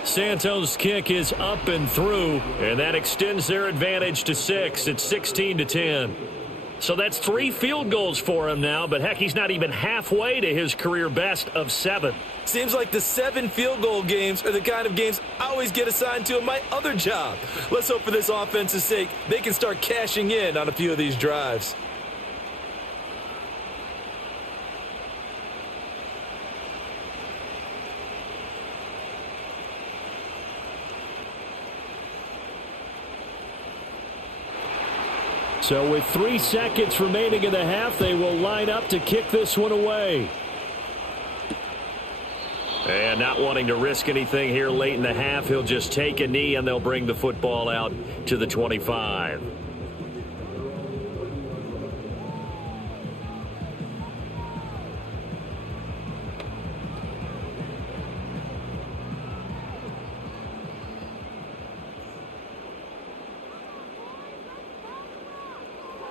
Santos' kick is up and through, and that extends their advantage to 6. It's 16-10. So that's 3 field goals for him now, but heck, he's not even halfway to his career best of 7. Seems like the 7 field goal games are the kind of games I always get assigned to in my other job. Let's hope for this offense's sake they can start cashing in on a few of these drives. So with 3 seconds remaining in the half, they will line up to kick this one away. And not wanting to risk anything here late in the half, he'll just take a knee and they'll bring the football out to the 25.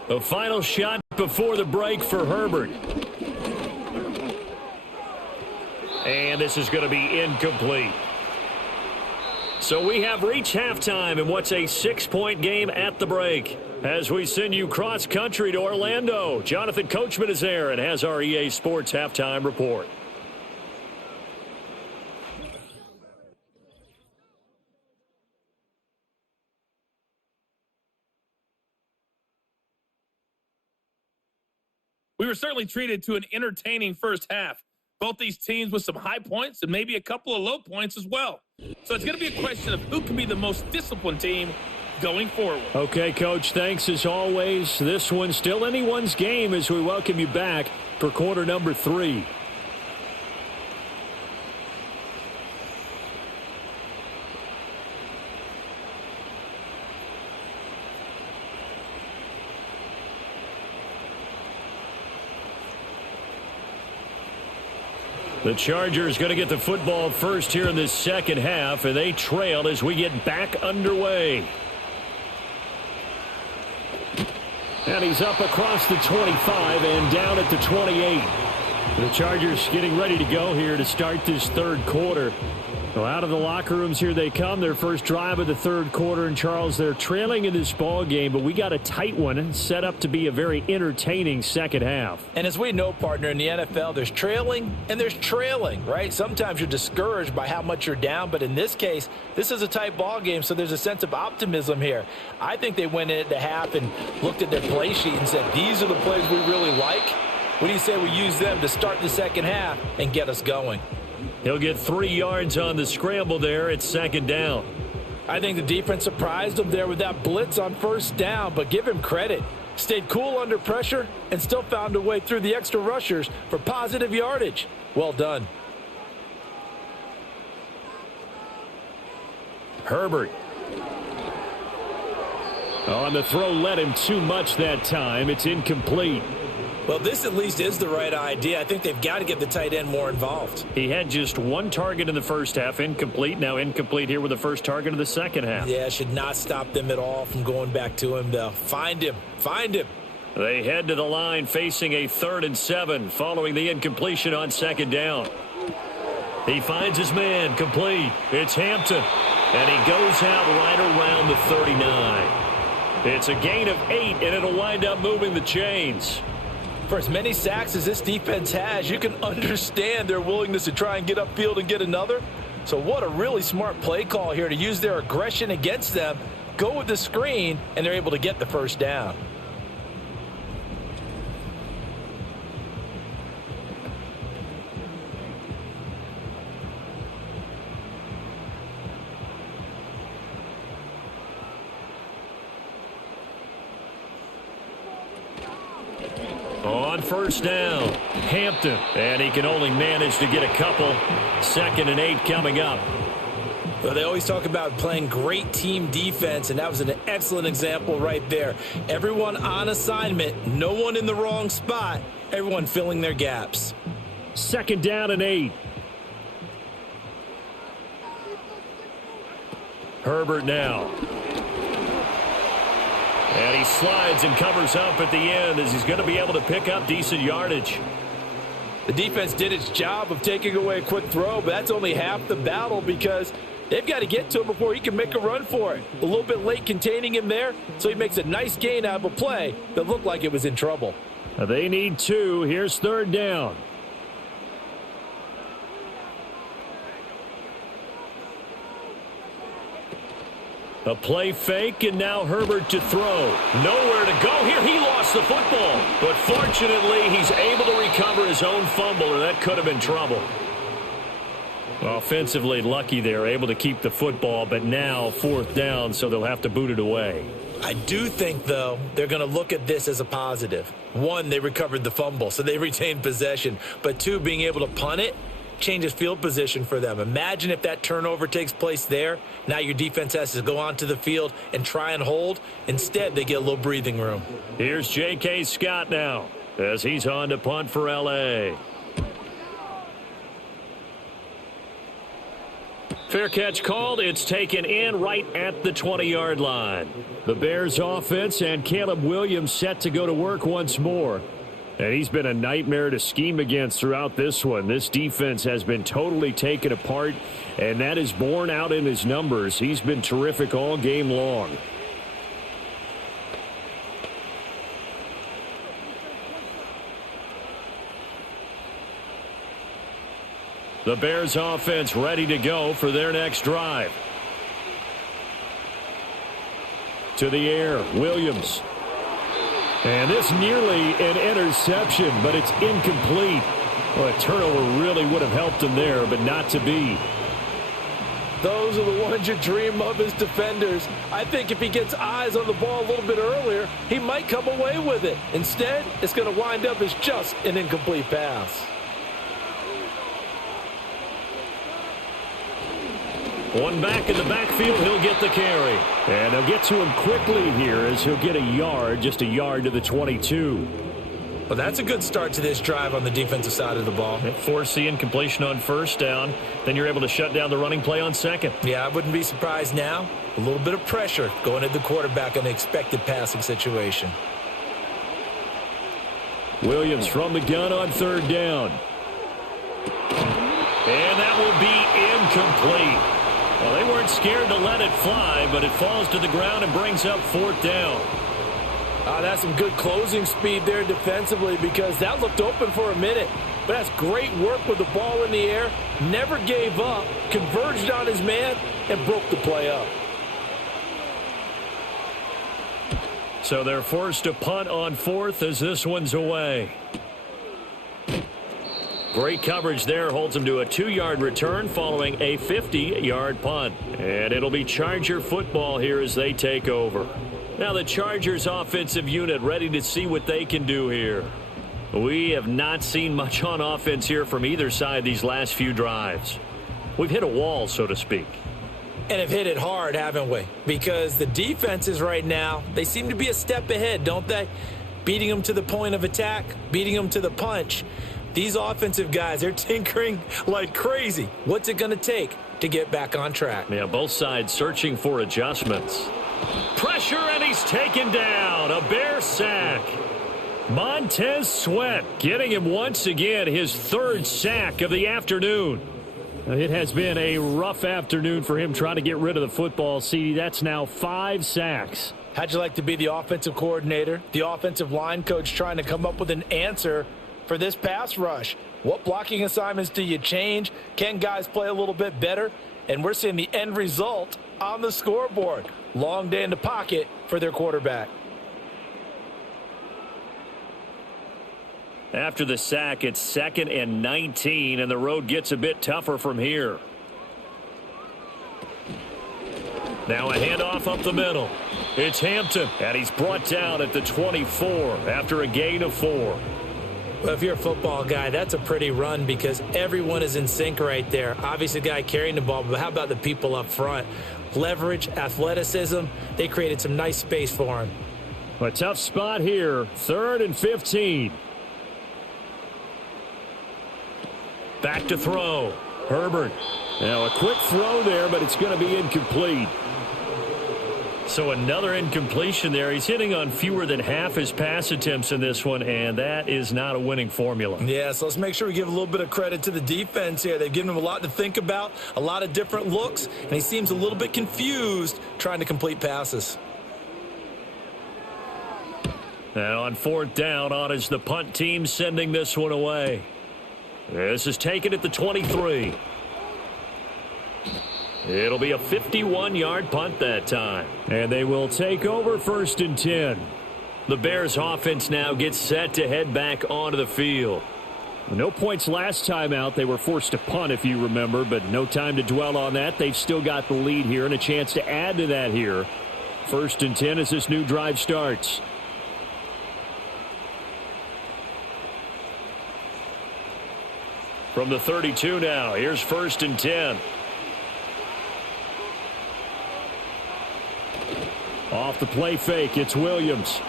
The final shot before the break for Herbert. And this is going to be incomplete. So we have reached halftime in what's a 6-point game at the break. As we send you cross-country to Orlando, Jonathan Coachman is there and has our EA Sports halftime report. We were certainly treated to an entertaining first half. Both these teams with some high points and maybe a couple of low points as well. So it's going to be a question of who can be the most disciplined team going forward. Okay, Coach, thanks as always. This one's still anyone's game as we welcome you back for quarter number 3. The Chargers going to get the football first here in this second half, and they trail as we get back underway. And he's up across the 25 and down at the 28. The Chargers getting ready to go here to start this third quarter. Well, out of the locker rooms here they come. Their first drive of the third quarter. And, Charles, they're trailing in this ball game, but we got a tight one set up to be a very entertaining second half. And as we know, partner, in the NFL, there's trailing and there's trailing, right? Sometimes you're discouraged by how much you're down, but in this case, this is a tight ball game, so there's a sense of optimism here. I think they went into half and looked at their play sheet and said, these are the plays we really like. What do you say we use them to start the second half and get us going? He'll get 3 yards on the scramble there. It's second down. I think the defense surprised him there with that blitz on first down, but give him credit. Stayed cool under pressure and still found a way through the extra rushers for positive yardage. Well done. Herbert. On the throw, led him too much that time. It's incomplete. Well, this at least is the right idea. I think they've got to get the tight end more involved. He had just 1 target in the first half, incomplete. Now incomplete here with the first target of the second half. Yeah, should not stop them at all from going back to him, though. Find him. Find him. They head to the line facing a 3rd and 7 following the incompletion on second down. He finds his man, complete. It's Hampton, and he goes out right around the 39. It's a gain of 8, and it'll wind up moving the chains. For as many sacks as this defense has, you can understand their willingness to try and get upfield and get another. So what a really smart play call here to use their aggression against them, go with the screen, and they're able to get the first down. On first down, Hampton, and he can only manage to get a couple. 2nd and 8 coming up. Well, they always talk about playing great team defense, and that was an excellent example right there. Everyone on assignment, no one in the wrong spot, everyone filling their gaps. 2nd down and 8. Herbert now. And he slides and covers up at the end as he's going to be able to pick up decent yardage. The defense did its job of taking away a quick throw, but that's only half the battle because they've got to get to him before he can make a run for it. A little bit late containing him there, so he makes a nice gain out of a play that looked like it was in trouble. They need 2. Here's third down. A play fake, and now Herbert to throw. Nowhere to go here. He lost the football. But fortunately, he's able to recover his own fumble, or that could have been trouble. Offensively lucky there, able to keep the football, but now fourth down, so they'll have to boot it away. I do think, though, they're going to look at this as a positive. 1, they recovered the fumble, so they retained possession. But 2, being able to punt it changes field position for them. Imagine if that turnover takes place there. Now your defense has to go onto the field and try and hold. Instead, they get a little breathing room. Here's J.K. Scott now as he's on to punt for L.A. Fair catch called. It's taken in right at the 20-yard line. The Bears offense and Caleb Williams set to go to work once more. And he's been a nightmare to scheme against throughout this one. This defense has been totally taken apart, and that is borne out in his numbers. He's been terrific all game long. The Bears offense ready to go for their next drive. To the air, Williams. And this nearly an interception, but it's incomplete. Well, a turnover really would have helped him there, but not to be. Those are the ones you dream of as defenders. I think if he gets eyes on the ball a little bit earlier, he might come away with it. Instead, it's going to wind up as just an incomplete pass. One back in the backfield, he'll get the carry. And they'll get to him quickly here as he'll get a yard, just a yard to the 22. Well, that's a good start to this drive on the defensive side of the ball. Force the incompletion on first down. Then you're able to shut down the running play on second. Yeah, I wouldn't be surprised now. A little bit of pressure going at the quarterback in an expected passing situation. Williams from the gun on third down. And that will be incomplete. Well, they weren't scared to let it fly, but it falls to the ground and brings up fourth down. That's some good closing speed there defensively because that looked open for a minute. But that's great work with the ball in the air. Never gave up, converged on his man, and broke the play up. So they're forced to punt on fourth as this one's away. Great coverage there, holds them to a 2-yard return following a 50-yard punt. And it'll be Charger football here as they take over. Now the Chargers offensive unit ready to see what they can do here. We have not seen much on offense here from either side these last few drives. We've hit a wall, so to speak. And have hit it hard, haven't we? Because the defenses right now, they seem to be a step ahead, don't they? Beating them to the point of attack, beating them to the punch. These offensive guys, they're tinkering like crazy. What's it going to take to get back on track? Yeah, both sides searching for adjustments. Pressure, and he's taken down. A Bear sack. Montez Sweat getting him once again his third sack of the afternoon. It has been a rough afternoon for him trying to get rid of the football. See, that's now 5 sacks. How'd you like to be the offensive coordinator, the offensive line coach trying to come up with an answer for this pass rush? What blocking assignments do you change? Can guys play a little bit better? And we're seeing the end result on the scoreboard. Long day in the pocket for their quarterback. After the sack, it's 2nd and 19, and the road gets a bit tougher from here. Now a handoff up the middle. It's Hampton, and he's brought down at the 24 after a gain of 4. Well, if you're a football guy, that's a pretty run because everyone is in sync right there. Obviously, the guy carrying the ball, but how about the people up front? Leverage, athleticism, they created some nice space for him. A tough spot here, 3rd and 15. Back to throw. Herbert. Now a quick throw there, but it's going to be incomplete. So another incompletion there. He's hitting on fewer than half his pass attempts in this one, and that is not a winning formula. Yeah, so let's make sure we give a little bit of credit to the defense here. They've given him a lot to think about, a lot of different looks, and he seems a little bit confused trying to complete passes. And on fourth down, on is the punt team sending this one away. This is taken at the 23. It'll be a 51-yard punt that time. And they will take over 1st and 10. The Bears offense now gets set to head back onto the field. No points last time out. They were forced to punt, if you remember, but no time to dwell on that. They've still got the lead here and a chance to add to that here. 1st and 10 as this new drive starts. From the 32 now, here's 1st and 10. Off the play fake, it's Williams.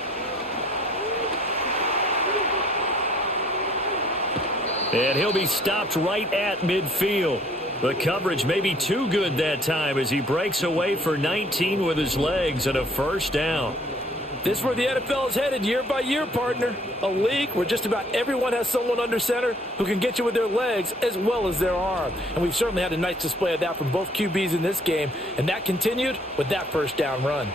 And he'll be stopped right at midfield. The coverage may be too good that time as he breaks away for 19 with his legs and a first down. This is where the NFL is headed year by year, partner. A league where just about everyone has someone under center who can get you with their legs as well as their arm. And we've certainly had a nice display of that from both QBs in this game. And that continued with that first down run.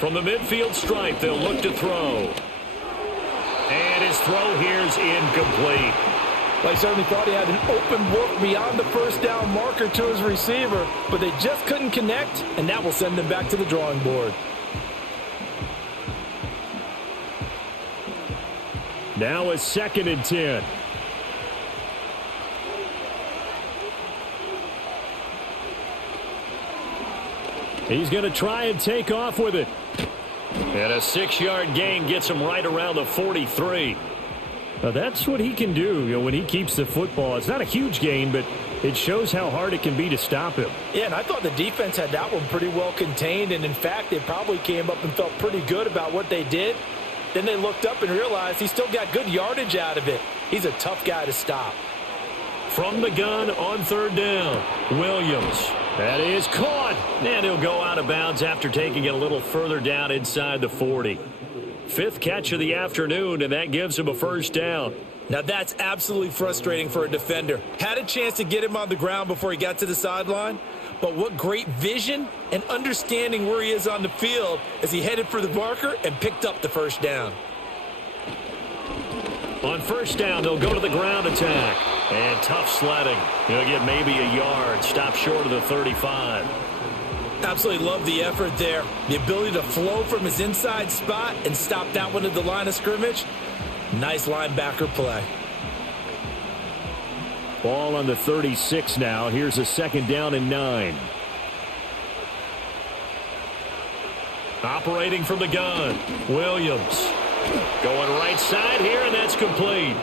From the midfield stripe, they'll look to throw. And his throw here's incomplete. Well, he certainly thought he had an open look beyond the first down marker to his receiver, but they just couldn't connect, and that will send them back to the drawing board. Now a 2nd and 10. He's going to try and take off with it. And a 6-yard gain gets him right around the 43. Now that's what he can do, when he keeps the football. It's not a huge gain, but it shows how hard it can be to stop him. Yeah, and I thought the defense had that one pretty well contained, and in fact, they probably came up and felt pretty good about what they did. Then they looked up and realized he still got good yardage out of it. He's a tough guy to stop. From the gun on 3rd down, Williams. That is caught, and he'll go out of bounds after taking it a little further down inside the 40. 5th catch of the afternoon, and that gives him a first down. Now that's absolutely frustrating for a defender. Had a chance to get him on the ground before he got to the sideline, but what great vision and understanding where he is on the field as he headed for the marker and picked up the first down. On 1st down, they'll go to the ground attack. And tough sledding. He'll get maybe a yard. Stop short of the 35. Absolutely love the effort there. The ability to flow from his inside spot and stop that one at the line of scrimmage. Nice linebacker play. Ball on the 36 now. Here's a 2nd down and 9. Operating from the gun, Williams. Going right side here, and that's complete.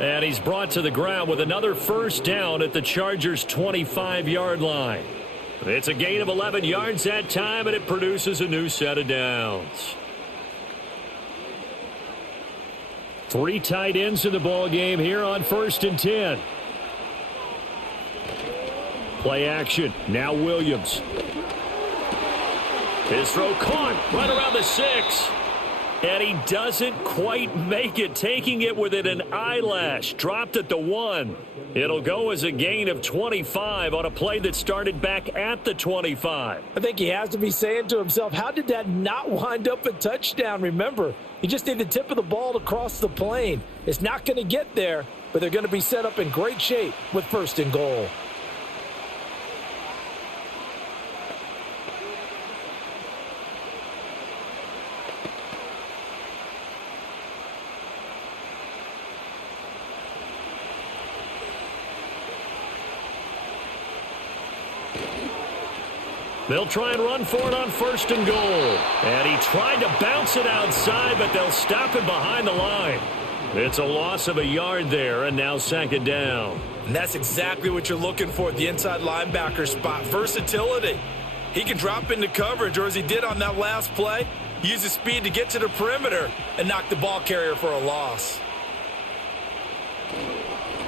And he's brought to the ground with another first down at the Chargers' 25-yard line. It's a gain of 11 yards that time, and it produces a new set of downs. 3 tight ends in the ball game here on 1st and 10. Play action. Now Williams. His throw caught right around the 6. And he doesn't quite make it, taking it within an eyelash. Dropped at the 1. It'll go as a gain of 25 on a play that started back at the 25. I think he has to be saying to himself, how did that not wind up a touchdown? Remember, you just need the tip of the ball to cross the plane. It's not going to get there, but they're going to be set up in great shape with 1st and goal. They'll try and run for it on 1st and goal. And he tried to bounce it outside, but they'll stop him behind the line. It's a loss of a yard there, and now 2nd down. And that's exactly what you're looking for at the inside linebacker spot. Versatility. He can drop into coverage, or as he did on that last play, Use his speed to get to the perimeter and knock the ball carrier for a loss.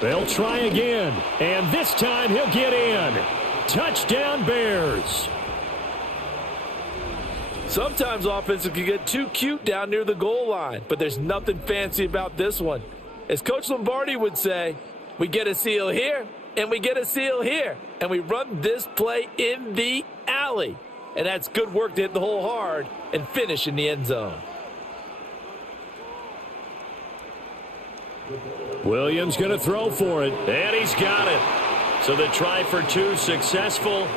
They'll try again, and this time he'll get in. Touchdown, Bears. Sometimes offenses can get too cute down near the goal line, but there's nothing fancy about this one. As Coach Lombardi would say, we get a seal here, and we get a seal here, and we run this play in the alley. And that's good work to hit the hole hard and finish in the end zone. Williams going to throw for it, and he's got it. So the try for two successful,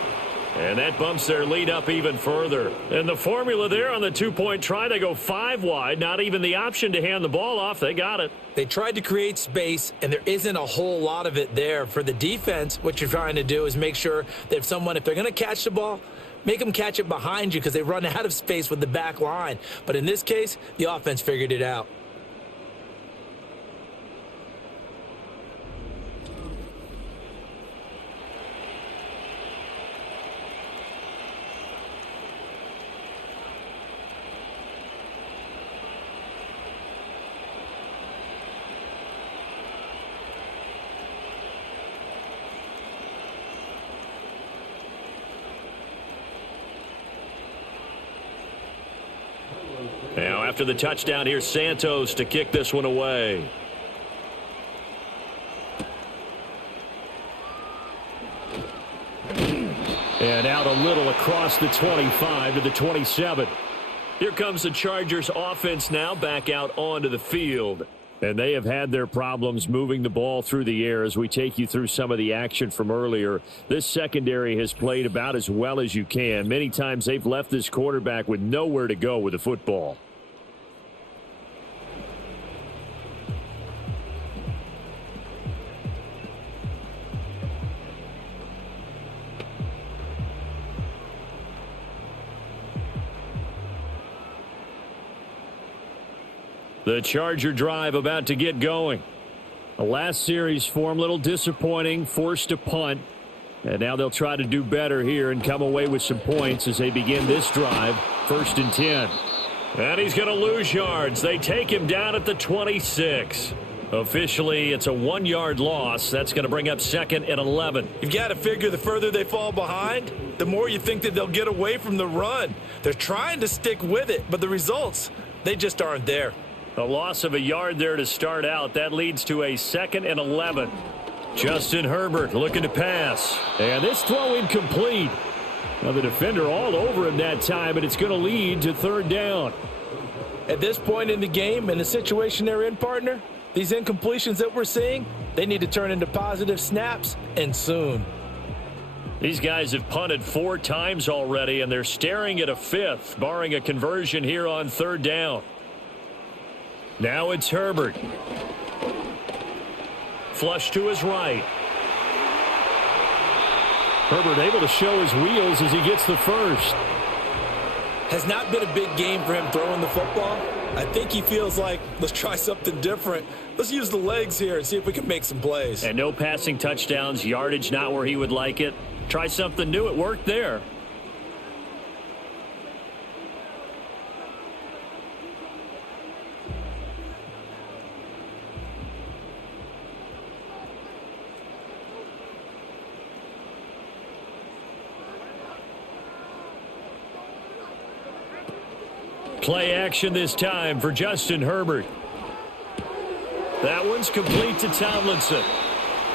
and that bumps their lead up even further. And the formula there on the two-point try, they go 5 wide, not even the option to hand the ball off. They got it. They tried to create space, and there isn't a whole lot of it there. For the defense, what you're trying to do is make sure that if they're going to catch the ball, make them catch it behind you because they run out of space with the back line. But in this case, the offense figured it out. Now after the touchdown, here's Santos to kick this one away. And out a little across the 25 to the 27. Here comes the Chargers offense now back out onto the field. And they have had their problems moving the ball through the air as we take you through some of the action from earlier. This secondary has played about as well as you can. Many times they've left this quarterback with nowhere to go with the football. The Charger drive about to get going. The last series form, a little disappointing, forced a punt. And now they'll try to do better here and come away with some points as they begin this drive. 1st and 10. And he's going to lose yards. They take him down at the 26. Officially, it's a 1-yard loss. That's going to bring up 2nd and 11. You've got to figure the further they fall behind, the more you think that they'll get away from the run. They're trying to stick with it, but the results, they just aren't there. A loss of a yard there to start out. That leads to a 2nd and 11. Justin Herbert looking to pass. And this throw incomplete. Now the defender all over him that time, and it's going to lead to 3rd down. At this point in the game, in the situation they're in, partner, these incompletions that we're seeing, they need to turn into positive snaps, and soon. These guys have punted 4 times already, and they're staring at a 5th, barring a conversion here on 3rd down. Now it's Herbert. Flush to his right. Herbert able to show his wheels as he gets the first. Has not been a big game for him throwing the football. I think he feels like, let's try something different. Let's use the legs here and see if we can make some plays. And no passing touchdowns, yardage not where he would like it. Try something new. It worked there. Play action this time for Justin Herbert. That one's complete to Tomlinson.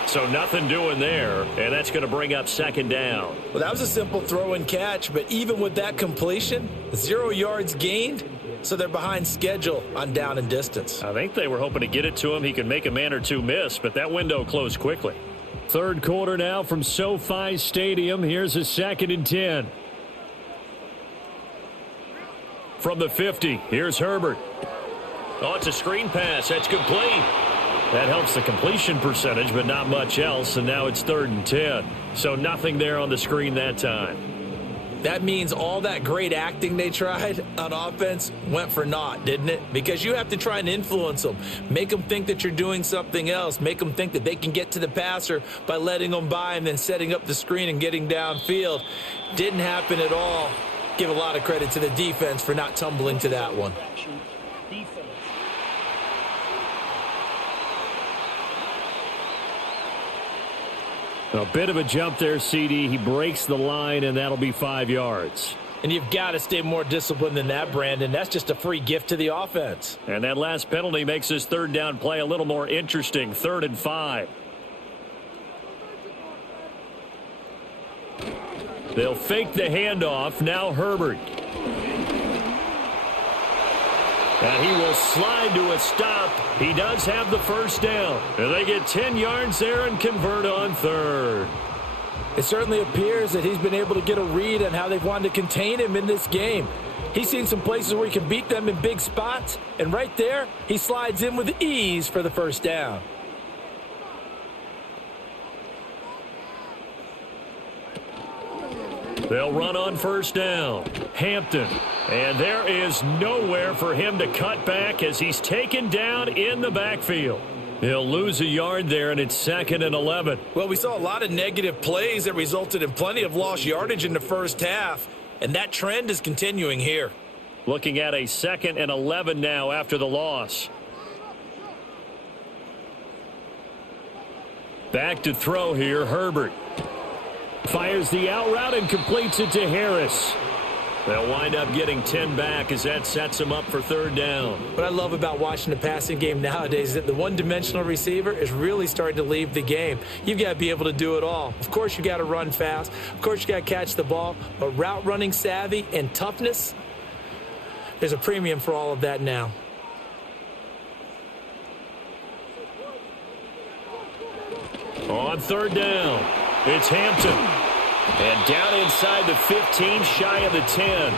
So nothing doing there, and that's going to bring up 2nd down. Well, that was a simple throw and catch, but even with that completion, 0 yards gained, so they're behind schedule on down and distance. I think they were hoping to get it to him. He could make a man or two miss, but that window closed quickly. 3rd quarter now from SoFi Stadium. Here's a 2nd and 10. From the 50, here's Herbert. Oh, it's a screen pass. That's complete. That helps the completion percentage, but not much else, and now it's 3rd and 10. So nothing there on the screen that time. That means all that great acting they tried on offense went for naught, didn't it? Because you have to try and influence them. Make them think that you're doing something else. Make them think that they can get to the passer by letting them by and then setting up the screen and getting downfield. Didn't happen at all. Give a lot of credit to the defense for not tumbling to that one. A bit of a jump there, CD. He breaks the line, and that'll be 5 yards. And you've got to stay more disciplined than that, Brandon. That's just a free gift to the offense. And that last penalty makes this third down play a little more interesting. 3rd and 5. They'll fake the handoff. Now Herbert. And he will slide to a stop. He does have the first down. And they get 10 yards there and convert on 3rd. It certainly appears that he's been able to get a read on how they've wanted to contain him in this game. He's seen some places where he can beat them in big spots. And right there, he slides in with ease for the first down. They'll run on first down. Hampton. And there is nowhere for him to cut back as he's taken down in the backfield. He'll lose a yard there, and it's 2nd and 11. Well, we saw a lot of negative plays that resulted in plenty of lost yardage in the first half, and that trend is continuing here. Looking at a 2nd and 11 now after the loss. Back to throw here, Herbert. Fires the out route and completes it to Harris. They'll wind up getting 10 back as that sets them up for 3rd down. What I love about watching the passing game nowadays is that the one-dimensional receiver is really starting to leave the game. You've got to be able to do it all. Of course, you've got to run fast. Of course, you've got to catch the ball. But route running savvy and toughness, there's a premium for all of that now. On 3rd down, it's Hampton. And down inside the 15, shy of the 10.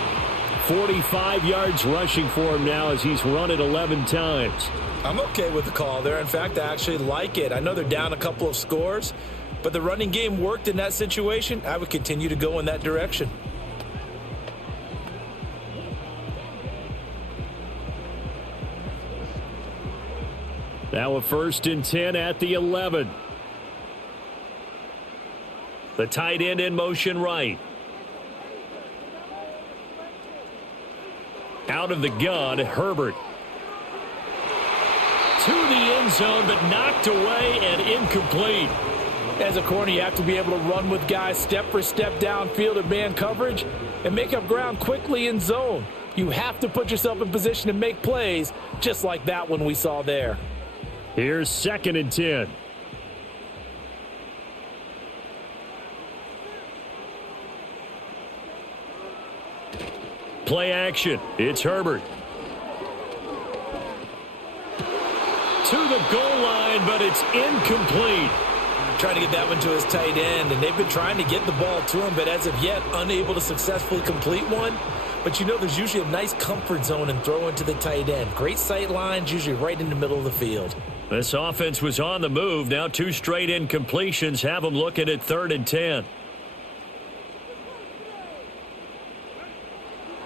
45 yards rushing for him now as he's run it 11 times. I'm okay with the call there. In fact, I actually like it. I know they're down a couple of scores, but the running game worked in that situation. I would continue to go in that direction. Now a 1st and 10 at the 11. The tight end in motion right. Out of the gun, Herbert. To the end zone, but knocked away and incomplete. As a corner, you have to be able to run with guys step for step downfield in man coverage and make up ground quickly in zone. You have to put yourself in position to make plays, just like that one we saw there. Here's 2nd and 10. Play action. It's Herbert. To the goal line, but it's incomplete. Trying to get that one to his tight end, and they've been trying to get the ball to him, but as of yet, unable to successfully complete one. But you know there's usually a nice comfort zone in throwing to the tight end. Great sight lines, usually right in the middle of the field. This offense was on the move. Now 2 straight incompletions have them looking at 3rd and 10.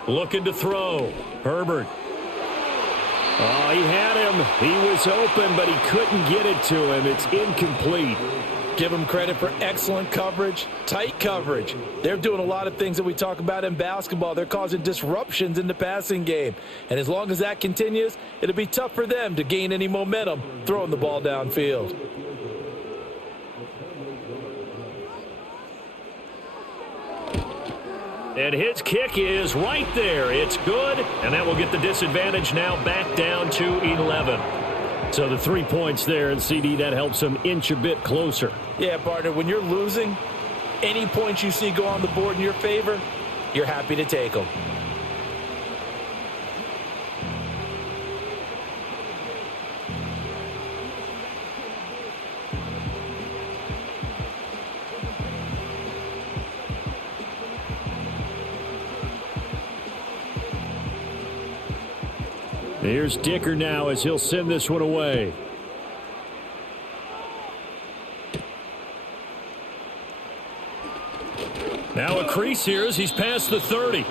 Looking to throw. Herbert. Oh, he had him. He was open, but he couldn't get it to him. It's incomplete. Give them credit for excellent coverage, tight coverage. They're doing a lot of things that we talk about in basketball. They're causing disruptions in the passing game. And as long as that continues, it'll be tough for them to gain any momentum throwing the ball downfield. And his kick is right there. It's good, and that will get the disadvantage now back down to 11. So the 3 points there, and CD, that helps them inch a bit closer. Yeah, partner, when you're losing, any points you see go on the board in your favor, you're happy to take them. Here's Dicker now as he'll send this one away. Now a crease here as he's past the 30.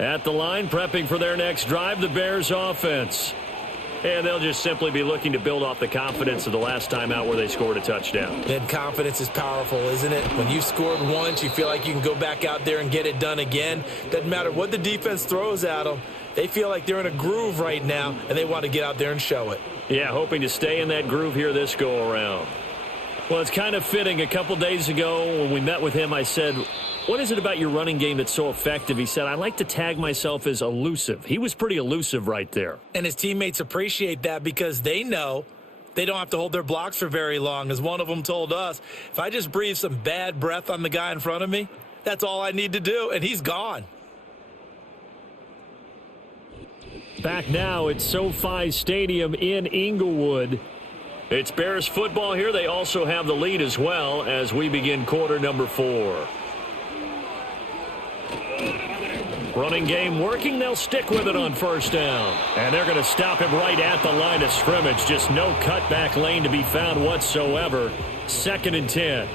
At the line, prepping for their next drive, the Bears offense. And they'll just simply be looking to build off the confidence of the last time out where they scored a touchdown. And confidence is powerful, isn't it? When you've scored once, you feel like you can go back out there and get it done again. Doesn't matter what the defense throws at them. They feel like they're in a groove right now, and they want to get out there and show it. Yeah, hoping to stay in that groove here this go-around. Well, it's kind of fitting. A couple days ago when we met with him, I said, what is it about your running game that's so effective? He said, I like to tag myself as elusive. He was pretty elusive right there. And his teammates appreciate that because they know they don't have to hold their blocks for very long. As one of them told us, if I just breathe some bad breath on the guy in front of me, that's all I need to do, and he's gone. Back now at SoFi Stadium in Inglewood. It's Bears football here. They also have the lead as well as we begin quarter number 4. Running game working. They'll stick with it on first down. And they're going to stop him right at the line of scrimmage. Just no cutback lane to be found whatsoever. 2nd and 10.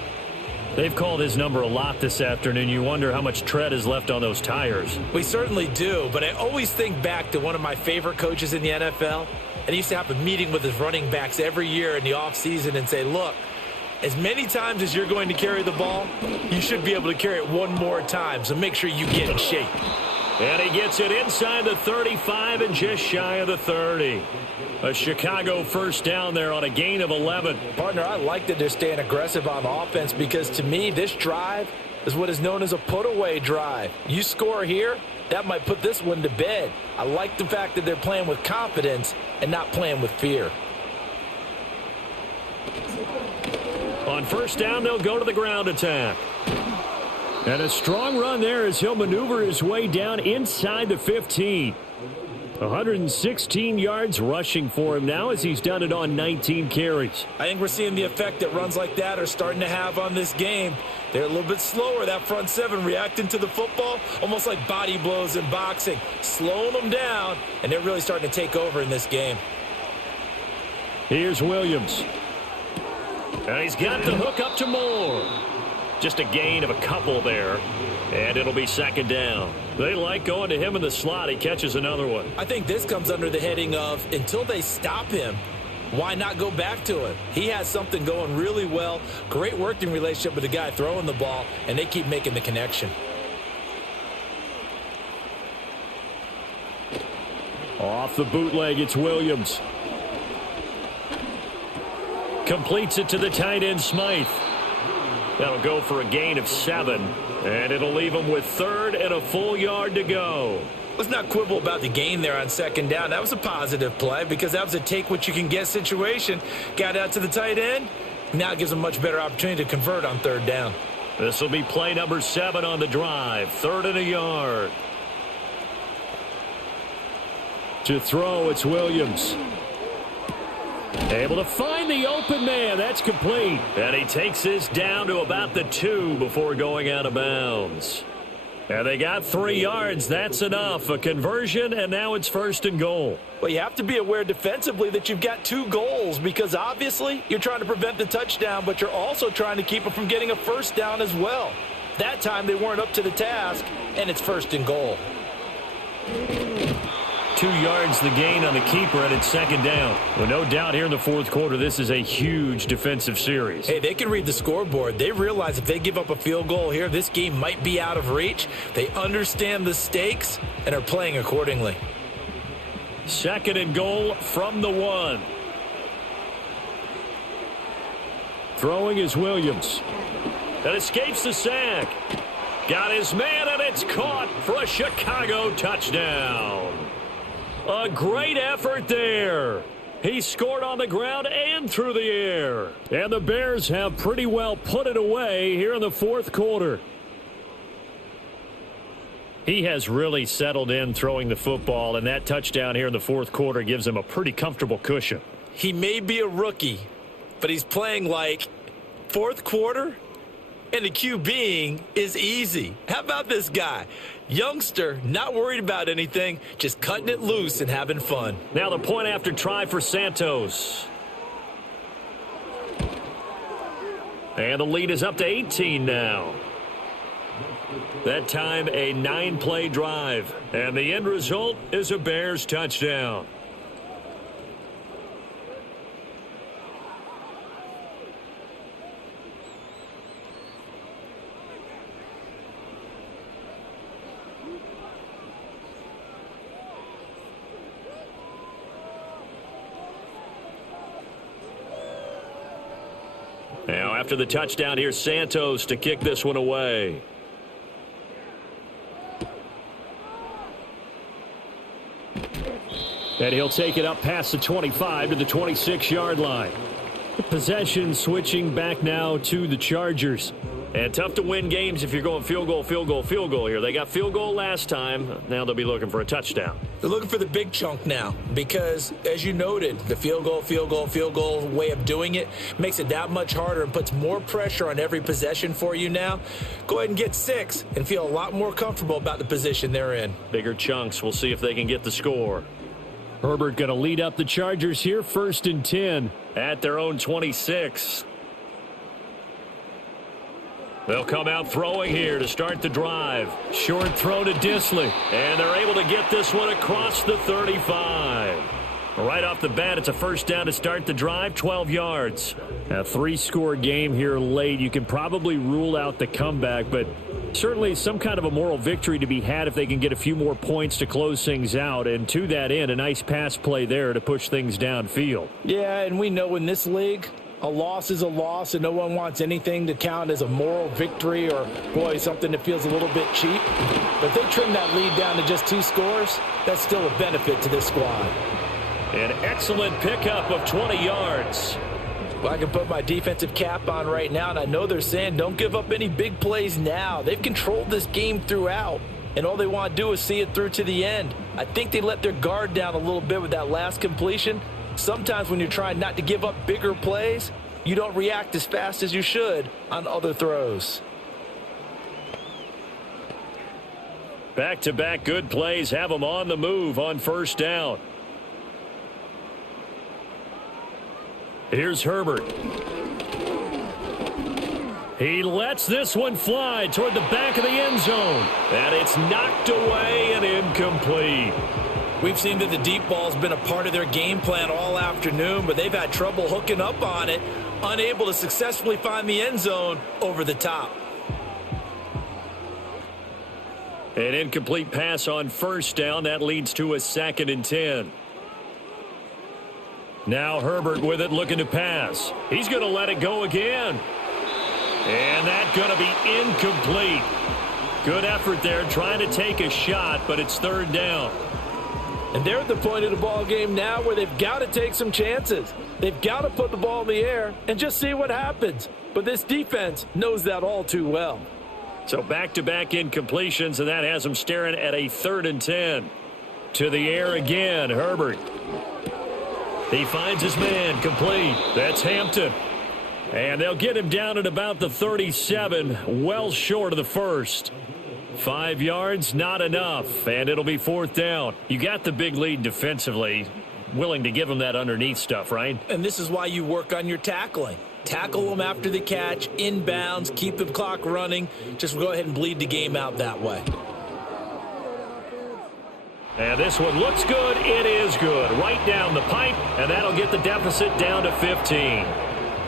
They've called his number a lot this afternoon. You wonder how much tread is left on those tires. We certainly do, but I always think back to one of my favorite coaches in the NFL. And he used to have a meeting with his running backs every year in the offseason and say, look, as many times as you're going to carry the ball, you should be able to carry it one more time, so make sure you get in shape. And he gets it inside the 35 and just shy of the 30. A Chicago first down there on a gain of 11. Partner, I like that they're staying aggressive on offense because to me, this drive is what is known as a put-away drive. You score here, that might put this one to bed. I like the fact that they're playing with confidence and not playing with fear. On first down, they'll go to the ground attack. And a strong run there as he'll maneuver his way down inside the 15. 116 yards rushing for him now as he's done it on 19 carries. I think we're seeing the effect that runs like that are starting to have on this game. They're a little bit slower, that front seven, reacting to the football, almost like body blows in boxing, slowing them down, and they're really starting to take over in this game. Here's Williams. And he's got the hook up to Moore. Just a gain of a couple there, and it'll be 2nd down. They like going to him in the slot. He catches another one. I think this comes under the heading of until they stop him, why not go back to him? He has something going really well. Great working relationship with the guy throwing the ball, and they keep making the connection. Off the bootleg, it's Williams. Completes it to the tight end, Smythe. That'll go for a gain of 7, and it'll leave him with 3rd and a full yard to go. Let's not quibble about the gain there on 2nd down. That was a positive play because that was a take-what-you-can-get situation. Got out to the tight end. Now it gives them a much better opportunity to convert on 3rd down. This will be play number 7 on the drive. 3rd and a yard. To throw, it's Williams. Able to find the open man. That's complete. And he takes this down to about the 2 before going out of bounds. And they got 3 yards. That's enough. A conversion, and now it's 1st and goal. Well, you have to be aware defensively that you've got 2 goals because obviously you're trying to prevent the touchdown, but you're also trying to keep it from getting a 1st down as well. That time they weren't up to the task, and it's 1st and goal. 2 yards the gain on the keeper, and it's 2nd down. Well, no doubt here in the 4th quarter, this is a huge defensive series. Hey, they can read the scoreboard. They realize if they give up a field goal here, this game might be out of reach. They understand the stakes and are playing accordingly. 2nd and goal from the 1. Throwing is Williams. That escapes the sack. Got his man, and it's caught for a Chicago touchdown. A great effort there. He scored on the ground and through the air. And the Bears have pretty well put it away here in the 4th quarter. He has really settled in throwing the football, and that touchdown here in the 4th quarter gives him a pretty comfortable cushion. He may be a rookie, but he's playing like 4th quarter, and the QBing is easy. How about this guy? Youngster, not worried about anything, just cutting it loose and having fun. Now the point after try for Santos. And the lead is up to 18 now. That time a 9-play drive. And the end result is a Bears touchdown. Now after the touchdown, here's Santos to kick this one away. And he'll take it up past the 25 to the 26-yard line. Possession switching back now to the Chargers. And tough to win games if you're going field goal, field goal, field goal here. They got field goal last time. Now they'll be looking for a touchdown. They're looking for the big chunk now because, as you noted, the field goal way of doing it makes it that much harder and puts more pressure on every possession for you now. Go ahead and get 6 and feel a lot more comfortable about the position they're in. Bigger chunks. We'll see if they can get the score. Herbert going to lead up the Chargers here, 1st and 10. At their own 26. They'll come out throwing here to start the drive. Short throw to Disley. And they're able to get this one across the 35. Right off the bat, it's a first down to start the drive, 12 yards. A 3-score game here late. You can probably rule out the comeback, but certainly some kind of a moral victory to be had if they can get a few more points to close things out. And to that end, a nice pass play there to push things downfield. Yeah, and we know in this league, a loss is a loss, and no one wants anything to count as a moral victory or, boy, something that feels a little bit cheap. But if they trim that lead down to just 2 scores, that's still a benefit to this squad. An excellent pickup of 20 yards. Well, I can put my defensive cap on right now, and I know they're saying don't give up any big plays now. They've controlled this game throughout, and all they want to do is see it through to the end. I think they let their guard down a little bit with that last completion. Sometimes when you're trying not to give up bigger plays, you don't react as fast as you should on other throws. Back-to-back good plays have them on the move on first down. Here's Herbert. He lets this one fly toward the back of the end zone. And it's knocked away and incomplete. We've seen that the deep ball's been a part of their game plan all afternoon, but they've had trouble hooking up on it, unable to successfully find the end zone over the top. An incomplete pass on first down. That leads to a 2nd and 10. Now Herbert with it, looking to pass. He's going to let it go again. And that's going to be incomplete. Good effort there trying to take a shot, but it's 3rd down. And they're at the point of the ball game now where they've got to take some chances. They've got to put the ball in the air and just see what happens. But this defense knows that all too well. So back-to-back incompletions, and that has them staring at a 3rd and 10. To the air again, Herbert. He finds his man, complete. That's Hampton. And they'll get him down at about the 37, well short of the first. 5 yards, not enough, and it'll be 4th down. You got the big lead defensively, willing to give them that underneath stuff, right? And this is why you work on your tackling. Tackle them after the catch, inbounds, keep the clock running. Just go ahead and bleed the game out that way. And this one looks good. It is good. Right down the pipe, and that'll get the deficit down to 15.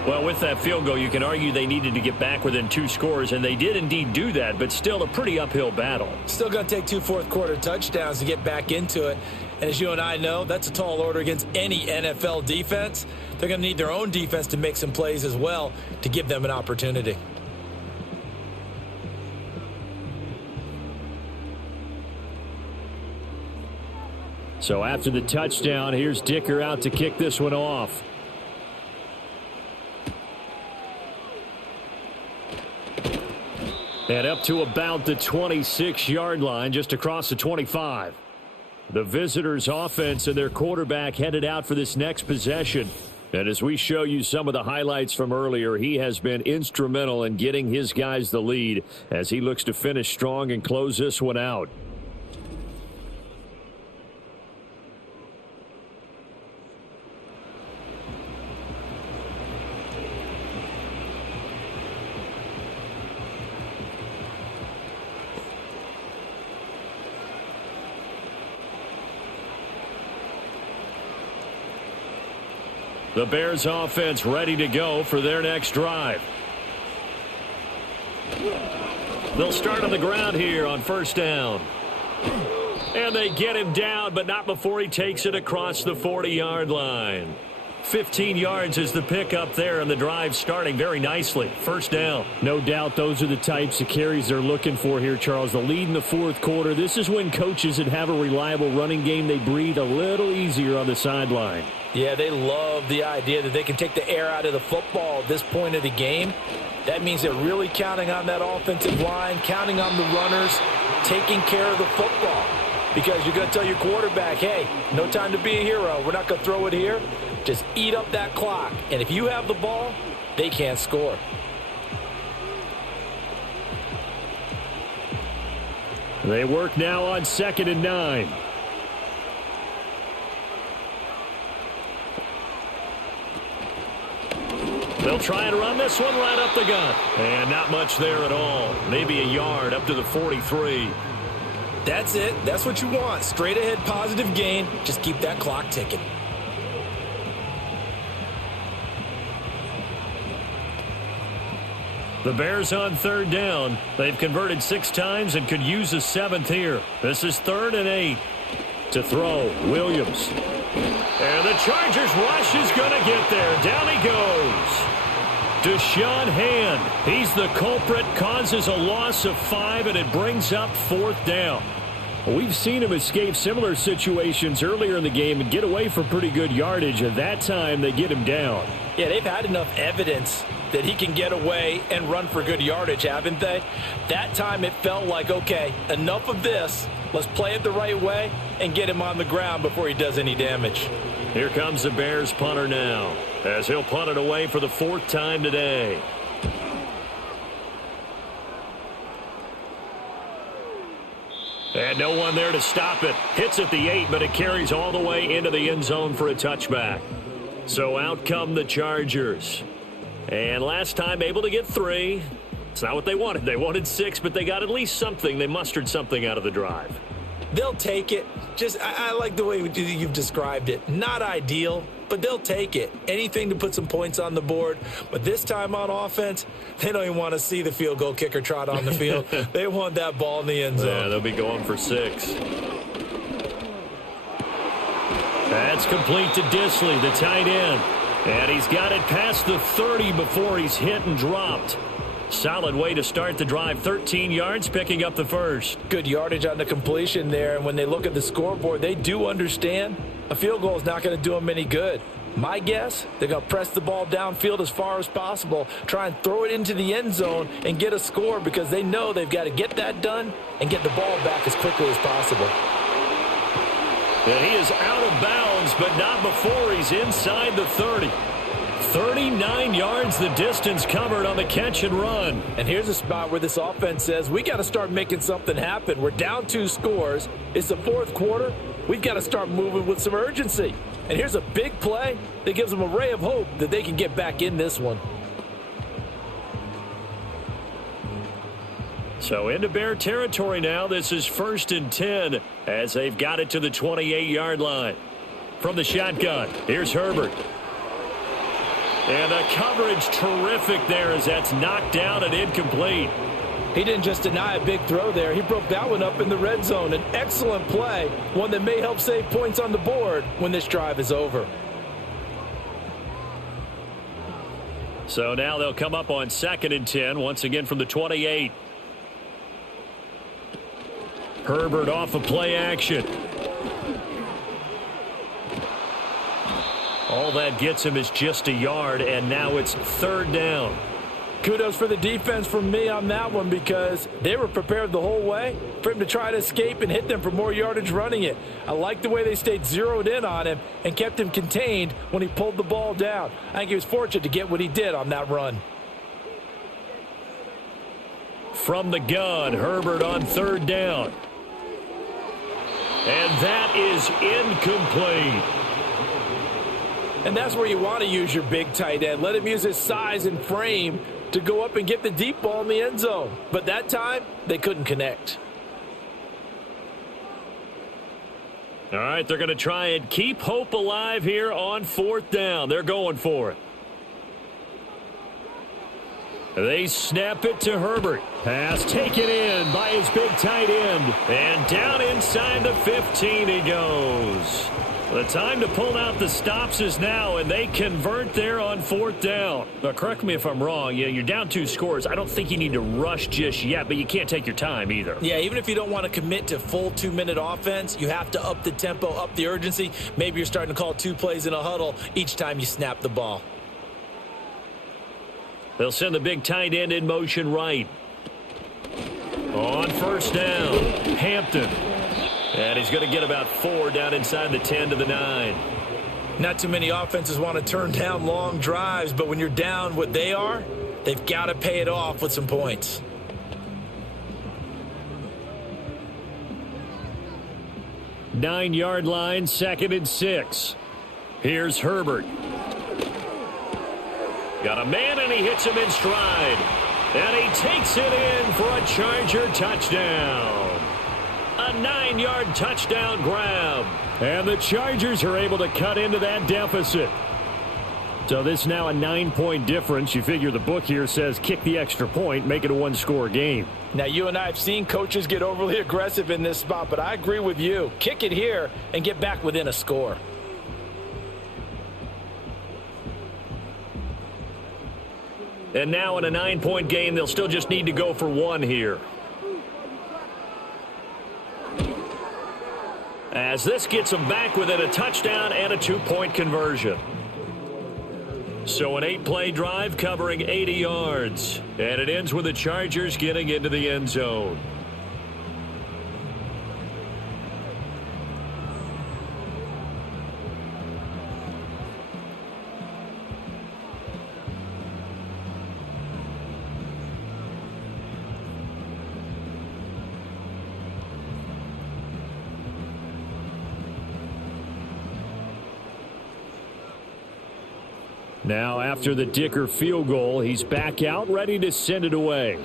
Well, with that field goal, you can argue they needed to get back within 2 scores, and they did indeed do that, but still a pretty uphill battle. Still going to take 2 fourth-quarter touchdowns to get back into it. And as you and I know, that's a tall order against any NFL defense. They're going to need their own defense to make some plays as well to give them an opportunity. So after the touchdown, here's Dicker out to kick this one off. And up to about the 26-yard line, just across the 25. The visitors' offense and their quarterback headed out for this next possession. And as we show you some of the highlights from earlier, he has been instrumental in getting his guys the lead as he looks to finish strong and close this one out. The Bears offense ready to go for their next drive. They'll start on the ground here on first down. And they get him down, but not before he takes it across the 40-yard line. 15 yards is the pickup there, and the drive starting very nicely. First down. No doubt those are the types of carries they're looking for here, Charles. The lead in the fourth quarter. This is when coaches that have a reliable running game, they breathe a little easier on the sideline. Yeah, they love the idea that they can take the air out of the football at this point of the game. That means they're really counting on that offensive line, counting on the runners, taking care of the football. Because you're going to tell your quarterback, hey, no time to be a hero. We're not going to throw it here. Just eat up that clock. And if you have the ball, they can't score. They work now on 2nd and 9. They'll try and run this one right up the gut. And not much there at all. Maybe a yard up to the 43. That's it. That's what you want. Straight ahead positive gain. Just keep that clock ticking. The Bears on third down. They've converted 6 times and could use a 7th here. This is 3rd and 8. To throw, Williams. And the Chargers rush is going to get there. Down he goes. Deshaun Hand. He's the culprit, causes a loss of 5, and it brings up 4th down. We've seen him escape similar situations earlier in the game and get away for pretty good yardage. At that time, they get him down. Yeah, they've had enough evidence that he can get away and run for good yardage, haven't they? That time it felt like, okay, enough of this. Let's play it the right way and get him on the ground before he does any damage. Here comes the Bears punter now, as he'll punt it away for the 4th time today. And no one there to stop it. Hits at the 8, but it carries all the way into the end zone for a touchback. So out come the Chargers. And last time able to get 3. It's not what they wanted. They wanted 6, but they got at least something. They mustered something out of the drive. They'll take it. I like the way you've described it. Not ideal, but they'll take it. Anything to put some points on the board. But this time on offense, they don't even want to see the field goal kicker trot on the field. They want that ball in the end zone. Yeah, they'll be going for 6. That's complete to Disley, the tight end. And he's got it past the 30 before he's hit and dropped. Solid way to start the drive. 13 yards, picking up the first. Good yardage on the completion there. And when they look at the scoreboard, they do understand a field goal is not going to do them any good. My guess, they're going to press the ball downfield as far as possible, try and throw it into the end zone and get a score because they know they've got to get that done and get the ball back as quickly as possible. And he is out of bounds, but not before he's inside the 30. 39 yards the distance covered on the catch and run. And here's a spot where this offense says, we got to start making something happen. We're down 2 scores. It's the 4th quarter. We've got to start moving with some urgency. And here's a big play that gives them a ray of hope that they can get back in this one. So into Bear territory now. This is 1st and 10 as they've got it to the 28-yard line. From the shotgun, here's Herbert. And the coverage terrific there as that's knocked down and incomplete. He didn't just deny a big throw there. He broke that one up in the red zone. An excellent play, one that may help save points on the board when this drive is over. So now they'll come up on 2nd and 10, once again from the 28. Herbert off of play action. All that gets him is just a yard, and now it's 3rd down. Kudos for the defense from me on that one because they were prepared the whole way for him to try to escape and hit them for more yardage running it. I like the way they stayed zeroed in on him and kept him contained when he pulled the ball down. I think he was fortunate to get what he did on that run. From the gun, Herbert on 3rd down. And that is incomplete. And that's where you want to use your big tight end. Let him use his size and frame to go up and get the deep ball in the end zone. But that time, they couldn't connect. All right, they're going to try and keep hope alive here on 4th down. They're going for it. They snap it to Herbert. Pass taken in by his big tight end. And down inside the 15 he goes. The time to pull out the stops is now, and they convert there on 4th down. But correct me if I'm wrong. You're down 2 scores. I don't think you need to rush just yet, but you can't take your time either. Yeah, even if you don't want to commit to full 2-minute offense, you have to up the tempo, up the urgency. Maybe you're starting to call 2 plays in a huddle each time you snap the ball. They'll send the big tight end in motion right. On 1st down, Hampton. And he's going to get about 4 down inside the 10 to the 9. Not too many offenses want to turn down long drives, but when you're down what they are, they've got to pay it off with some points. Nine-yard line, 2nd and 6. Here's Herbert. Got a man, and he hits him in stride. And he takes it in for a Charger touchdown. A 9-yard touchdown grab. And the Chargers are able to cut into that deficit. So this is now a 9-point difference. You figure the book here says kick the extra point, make it a 1-score game. Now, you and I have seen coaches get overly aggressive in this spot, but I agree with you. Kick it here and get back within a score. And now in a 9-point game, they'll still just need to go for 1 here. As this gets them back within a touchdown and a 2-point conversion. So an 8-play drive covering 80 yards. And it ends with the Chargers getting into the end zone. Now, after the Dicker field goal, he's back out, ready to send it away.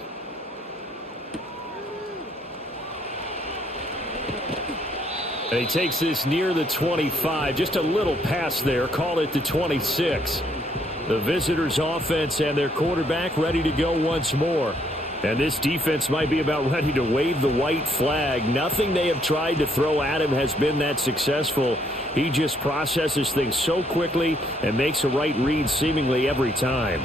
And he takes this near the 25. Just a little pass there. Call it the 26. The visitors' offense and their quarterback ready to go once more. And this defense might be about ready to wave the white flag. Nothing they have tried to throw at him has been that successful. He just processes things so quickly and makes a right read seemingly every time.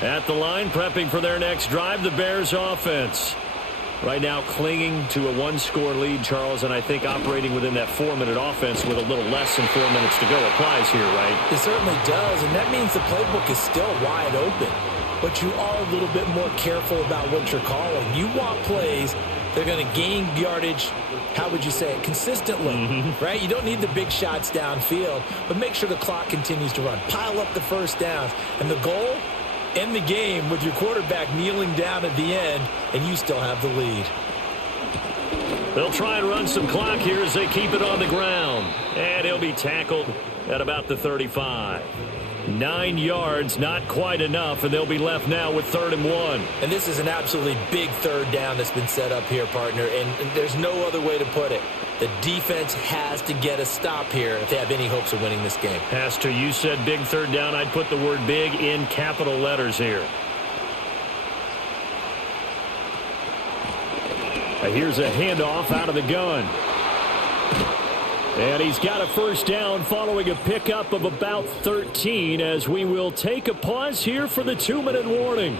At the line, prepping for their next drive, the Bears offense. Right now clinging to a 1-score lead, Charles, and I think operating within that 4-minute offense with a little less than 4 minutes to go applies here, right? It certainly does, and that means the playbook is still wide open. But you are a little bit more careful about what you're calling. You want plays that are going to gain yardage, how would you say it, consistently, right? You don't need the big shots downfield, but make sure the clock continues to run. Pile up the first downs, and the goal, end the game with your quarterback kneeling down at the end, and you still have the lead. They'll try and run some clock here as they keep it on the ground. And he'll be tackled at about the 35. 9 yards, not quite enough, and they'll be left now with 3rd and 1. And this is an absolutely big 3rd down that's been set up here, partner, and there's no other way to put it. The defense has to get a stop here if they have any hopes of winning this game. Pastor, you said big 3rd down. I'd put the word big in capital letters here. Here's a handoff out of the gun. And he's got a 1st down following a pickup of about 13 as we will take a pause here for the 2-minute warning.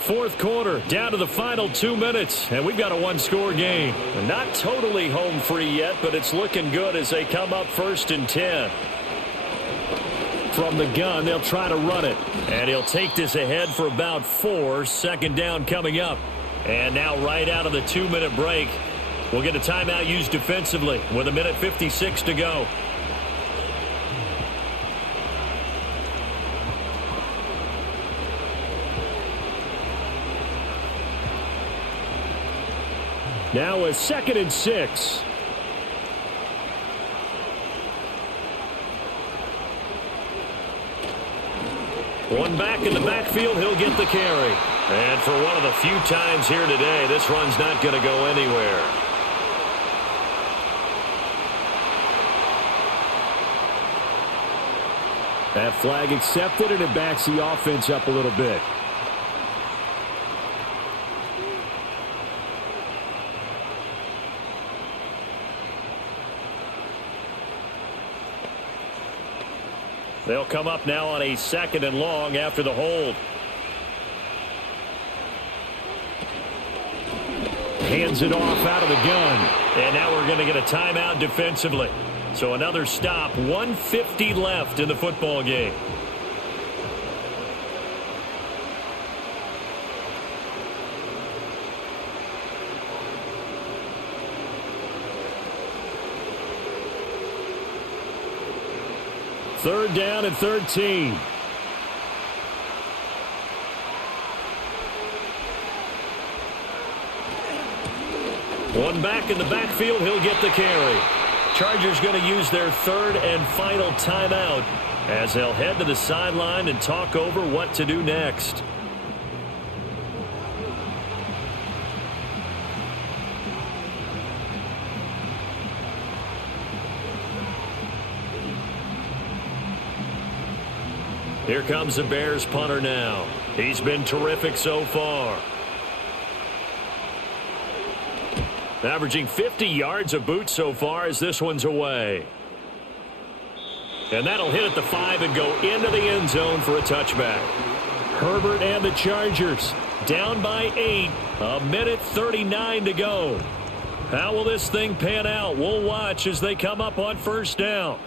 4th quarter, down to the final 2 minutes, and we've got a 1-score game. Not totally home free yet, but it's looking good as they come up 1st and 10. From the gun, they'll try to run it. And he'll take this ahead for about 4. 2nd down coming up. And now right out of the 2-minute break, we'll get a timeout used defensively with 1:56 to go. Now a 2nd and 6. One back in the backfield. He'll get the carry. And for one of the few times here today, this run's not going to go anywhere. That flag accepted, and it backs the offense up a little bit. They'll come up now on a 2nd and long after the hold. Hands it off out of the gun. And now we're going to get a timeout defensively. So another stop, 1:50 left in the football game. Third down and 13. One back in the backfield, he'll get the carry. Chargers going to use their 3rd and final timeout as they'll head to the sideline and talk over what to do next. Here comes the Bears punter now. He's been terrific so far. Averaging 50 yards a boot so far as this one's away. And that'll hit at the 5 and go into the end zone for a touchback. Herbert and the Chargers down by 8. 1:39 to go. How will this thing pan out? We'll watch as they come up on 1st down.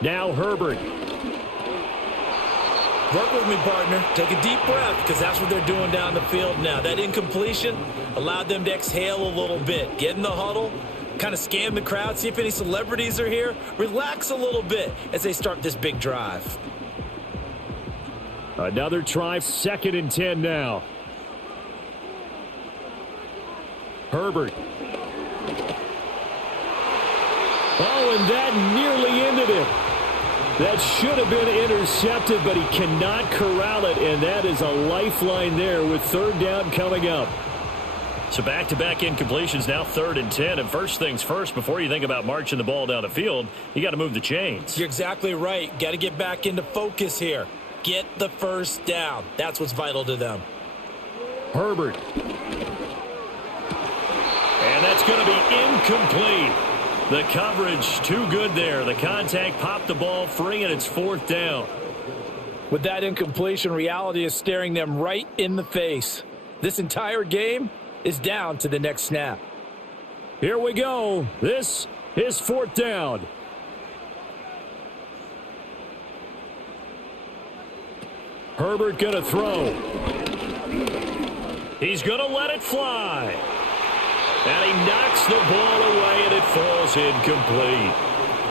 Now Herbert. Work with me, partner. Take a deep breath, because that's what they're doing down the field now. That incompletion allowed them to exhale a little bit. Get in the huddle, kind of scan the crowd, see if any celebrities are here. Relax a little bit as they start this big drive. Another try, 2nd and 10 now. Herbert. Oh, and that nearly ended it. That should have been intercepted, but he cannot corral it, and that is a lifeline there with 3rd down coming up. So back-to-back incompletions, now 3rd and 10. And first things first, before you think about marching the ball down the field, you got to move the chains. You're exactly right. Got to get back into focus here. Get the 1st down. That's what's vital to them. Herbert. And that's going to be incomplete. The coverage too good there. The contact popped the ball free, and it's 4th down. With that incompletion, reality is staring them right in the face. This entire game is down to the next snap. Here we go. This is 4th down. Herbert going to throw. He's going to let it fly. And he knocks the ball away, and it falls incomplete.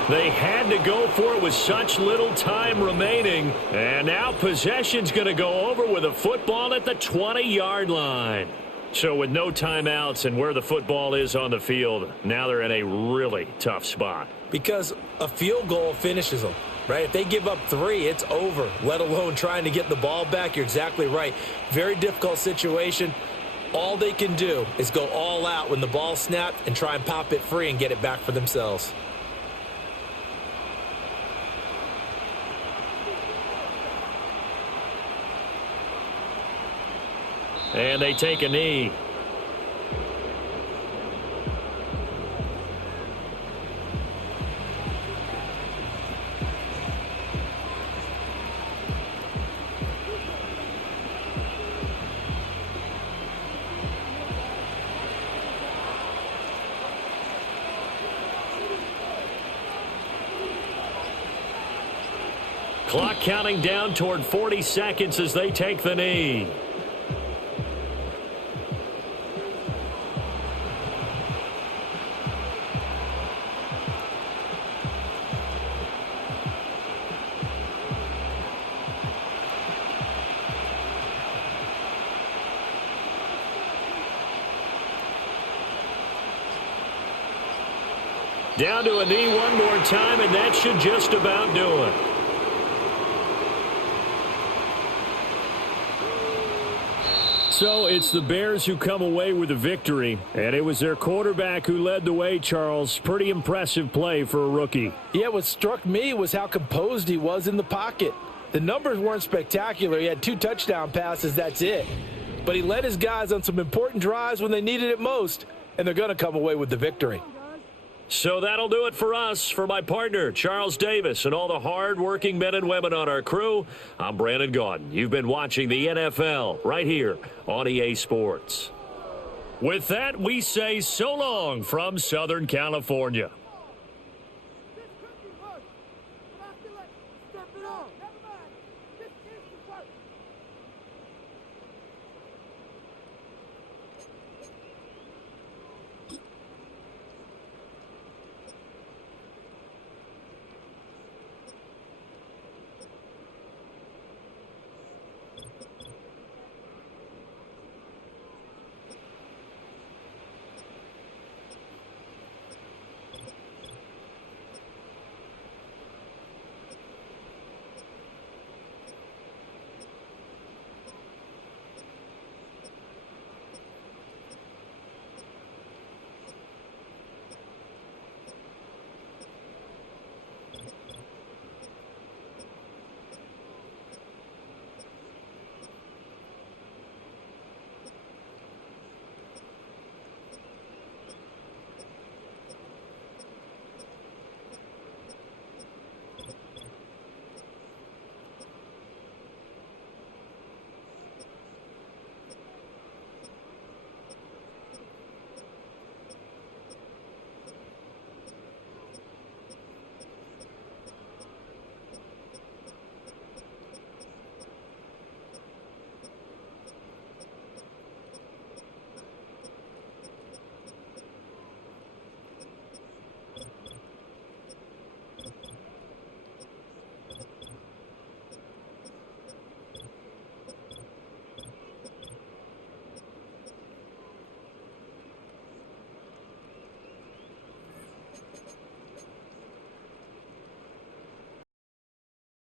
They had to go for it with such little time remaining. And now possession's going to go over with a football at the 20-yard line. So with no timeouts and where the football is on the field, now they're in a really tough spot. Because a field goal finishes them, right? If they give up 3, it's over, let alone trying to get the ball back. You're exactly right. Very difficult situation. All they can do is go all out when the ball's snapped and try and pop it free and get it back for themselves. And they take a knee. Clock counting down toward 40 seconds as they take the knee. Down to a knee one more time, and that should just about do it. So it's the Bears who come away with a victory, and it was their quarterback who led the way, Charles. Pretty impressive play for a rookie. Yeah, what struck me was how composed he was in the pocket. The numbers weren't spectacular. He had 2 touchdown passes, that's it. But he led his guys on some important drives when they needed it most, and they're going to come away with the victory. So that'll do it for us. For my partner, Charles Davis, and all the hard-working men and women on our crew, I'm Brandon Gaudin. You've been watching the NFL right here on EA Sports. With that, we say so long from Southern California.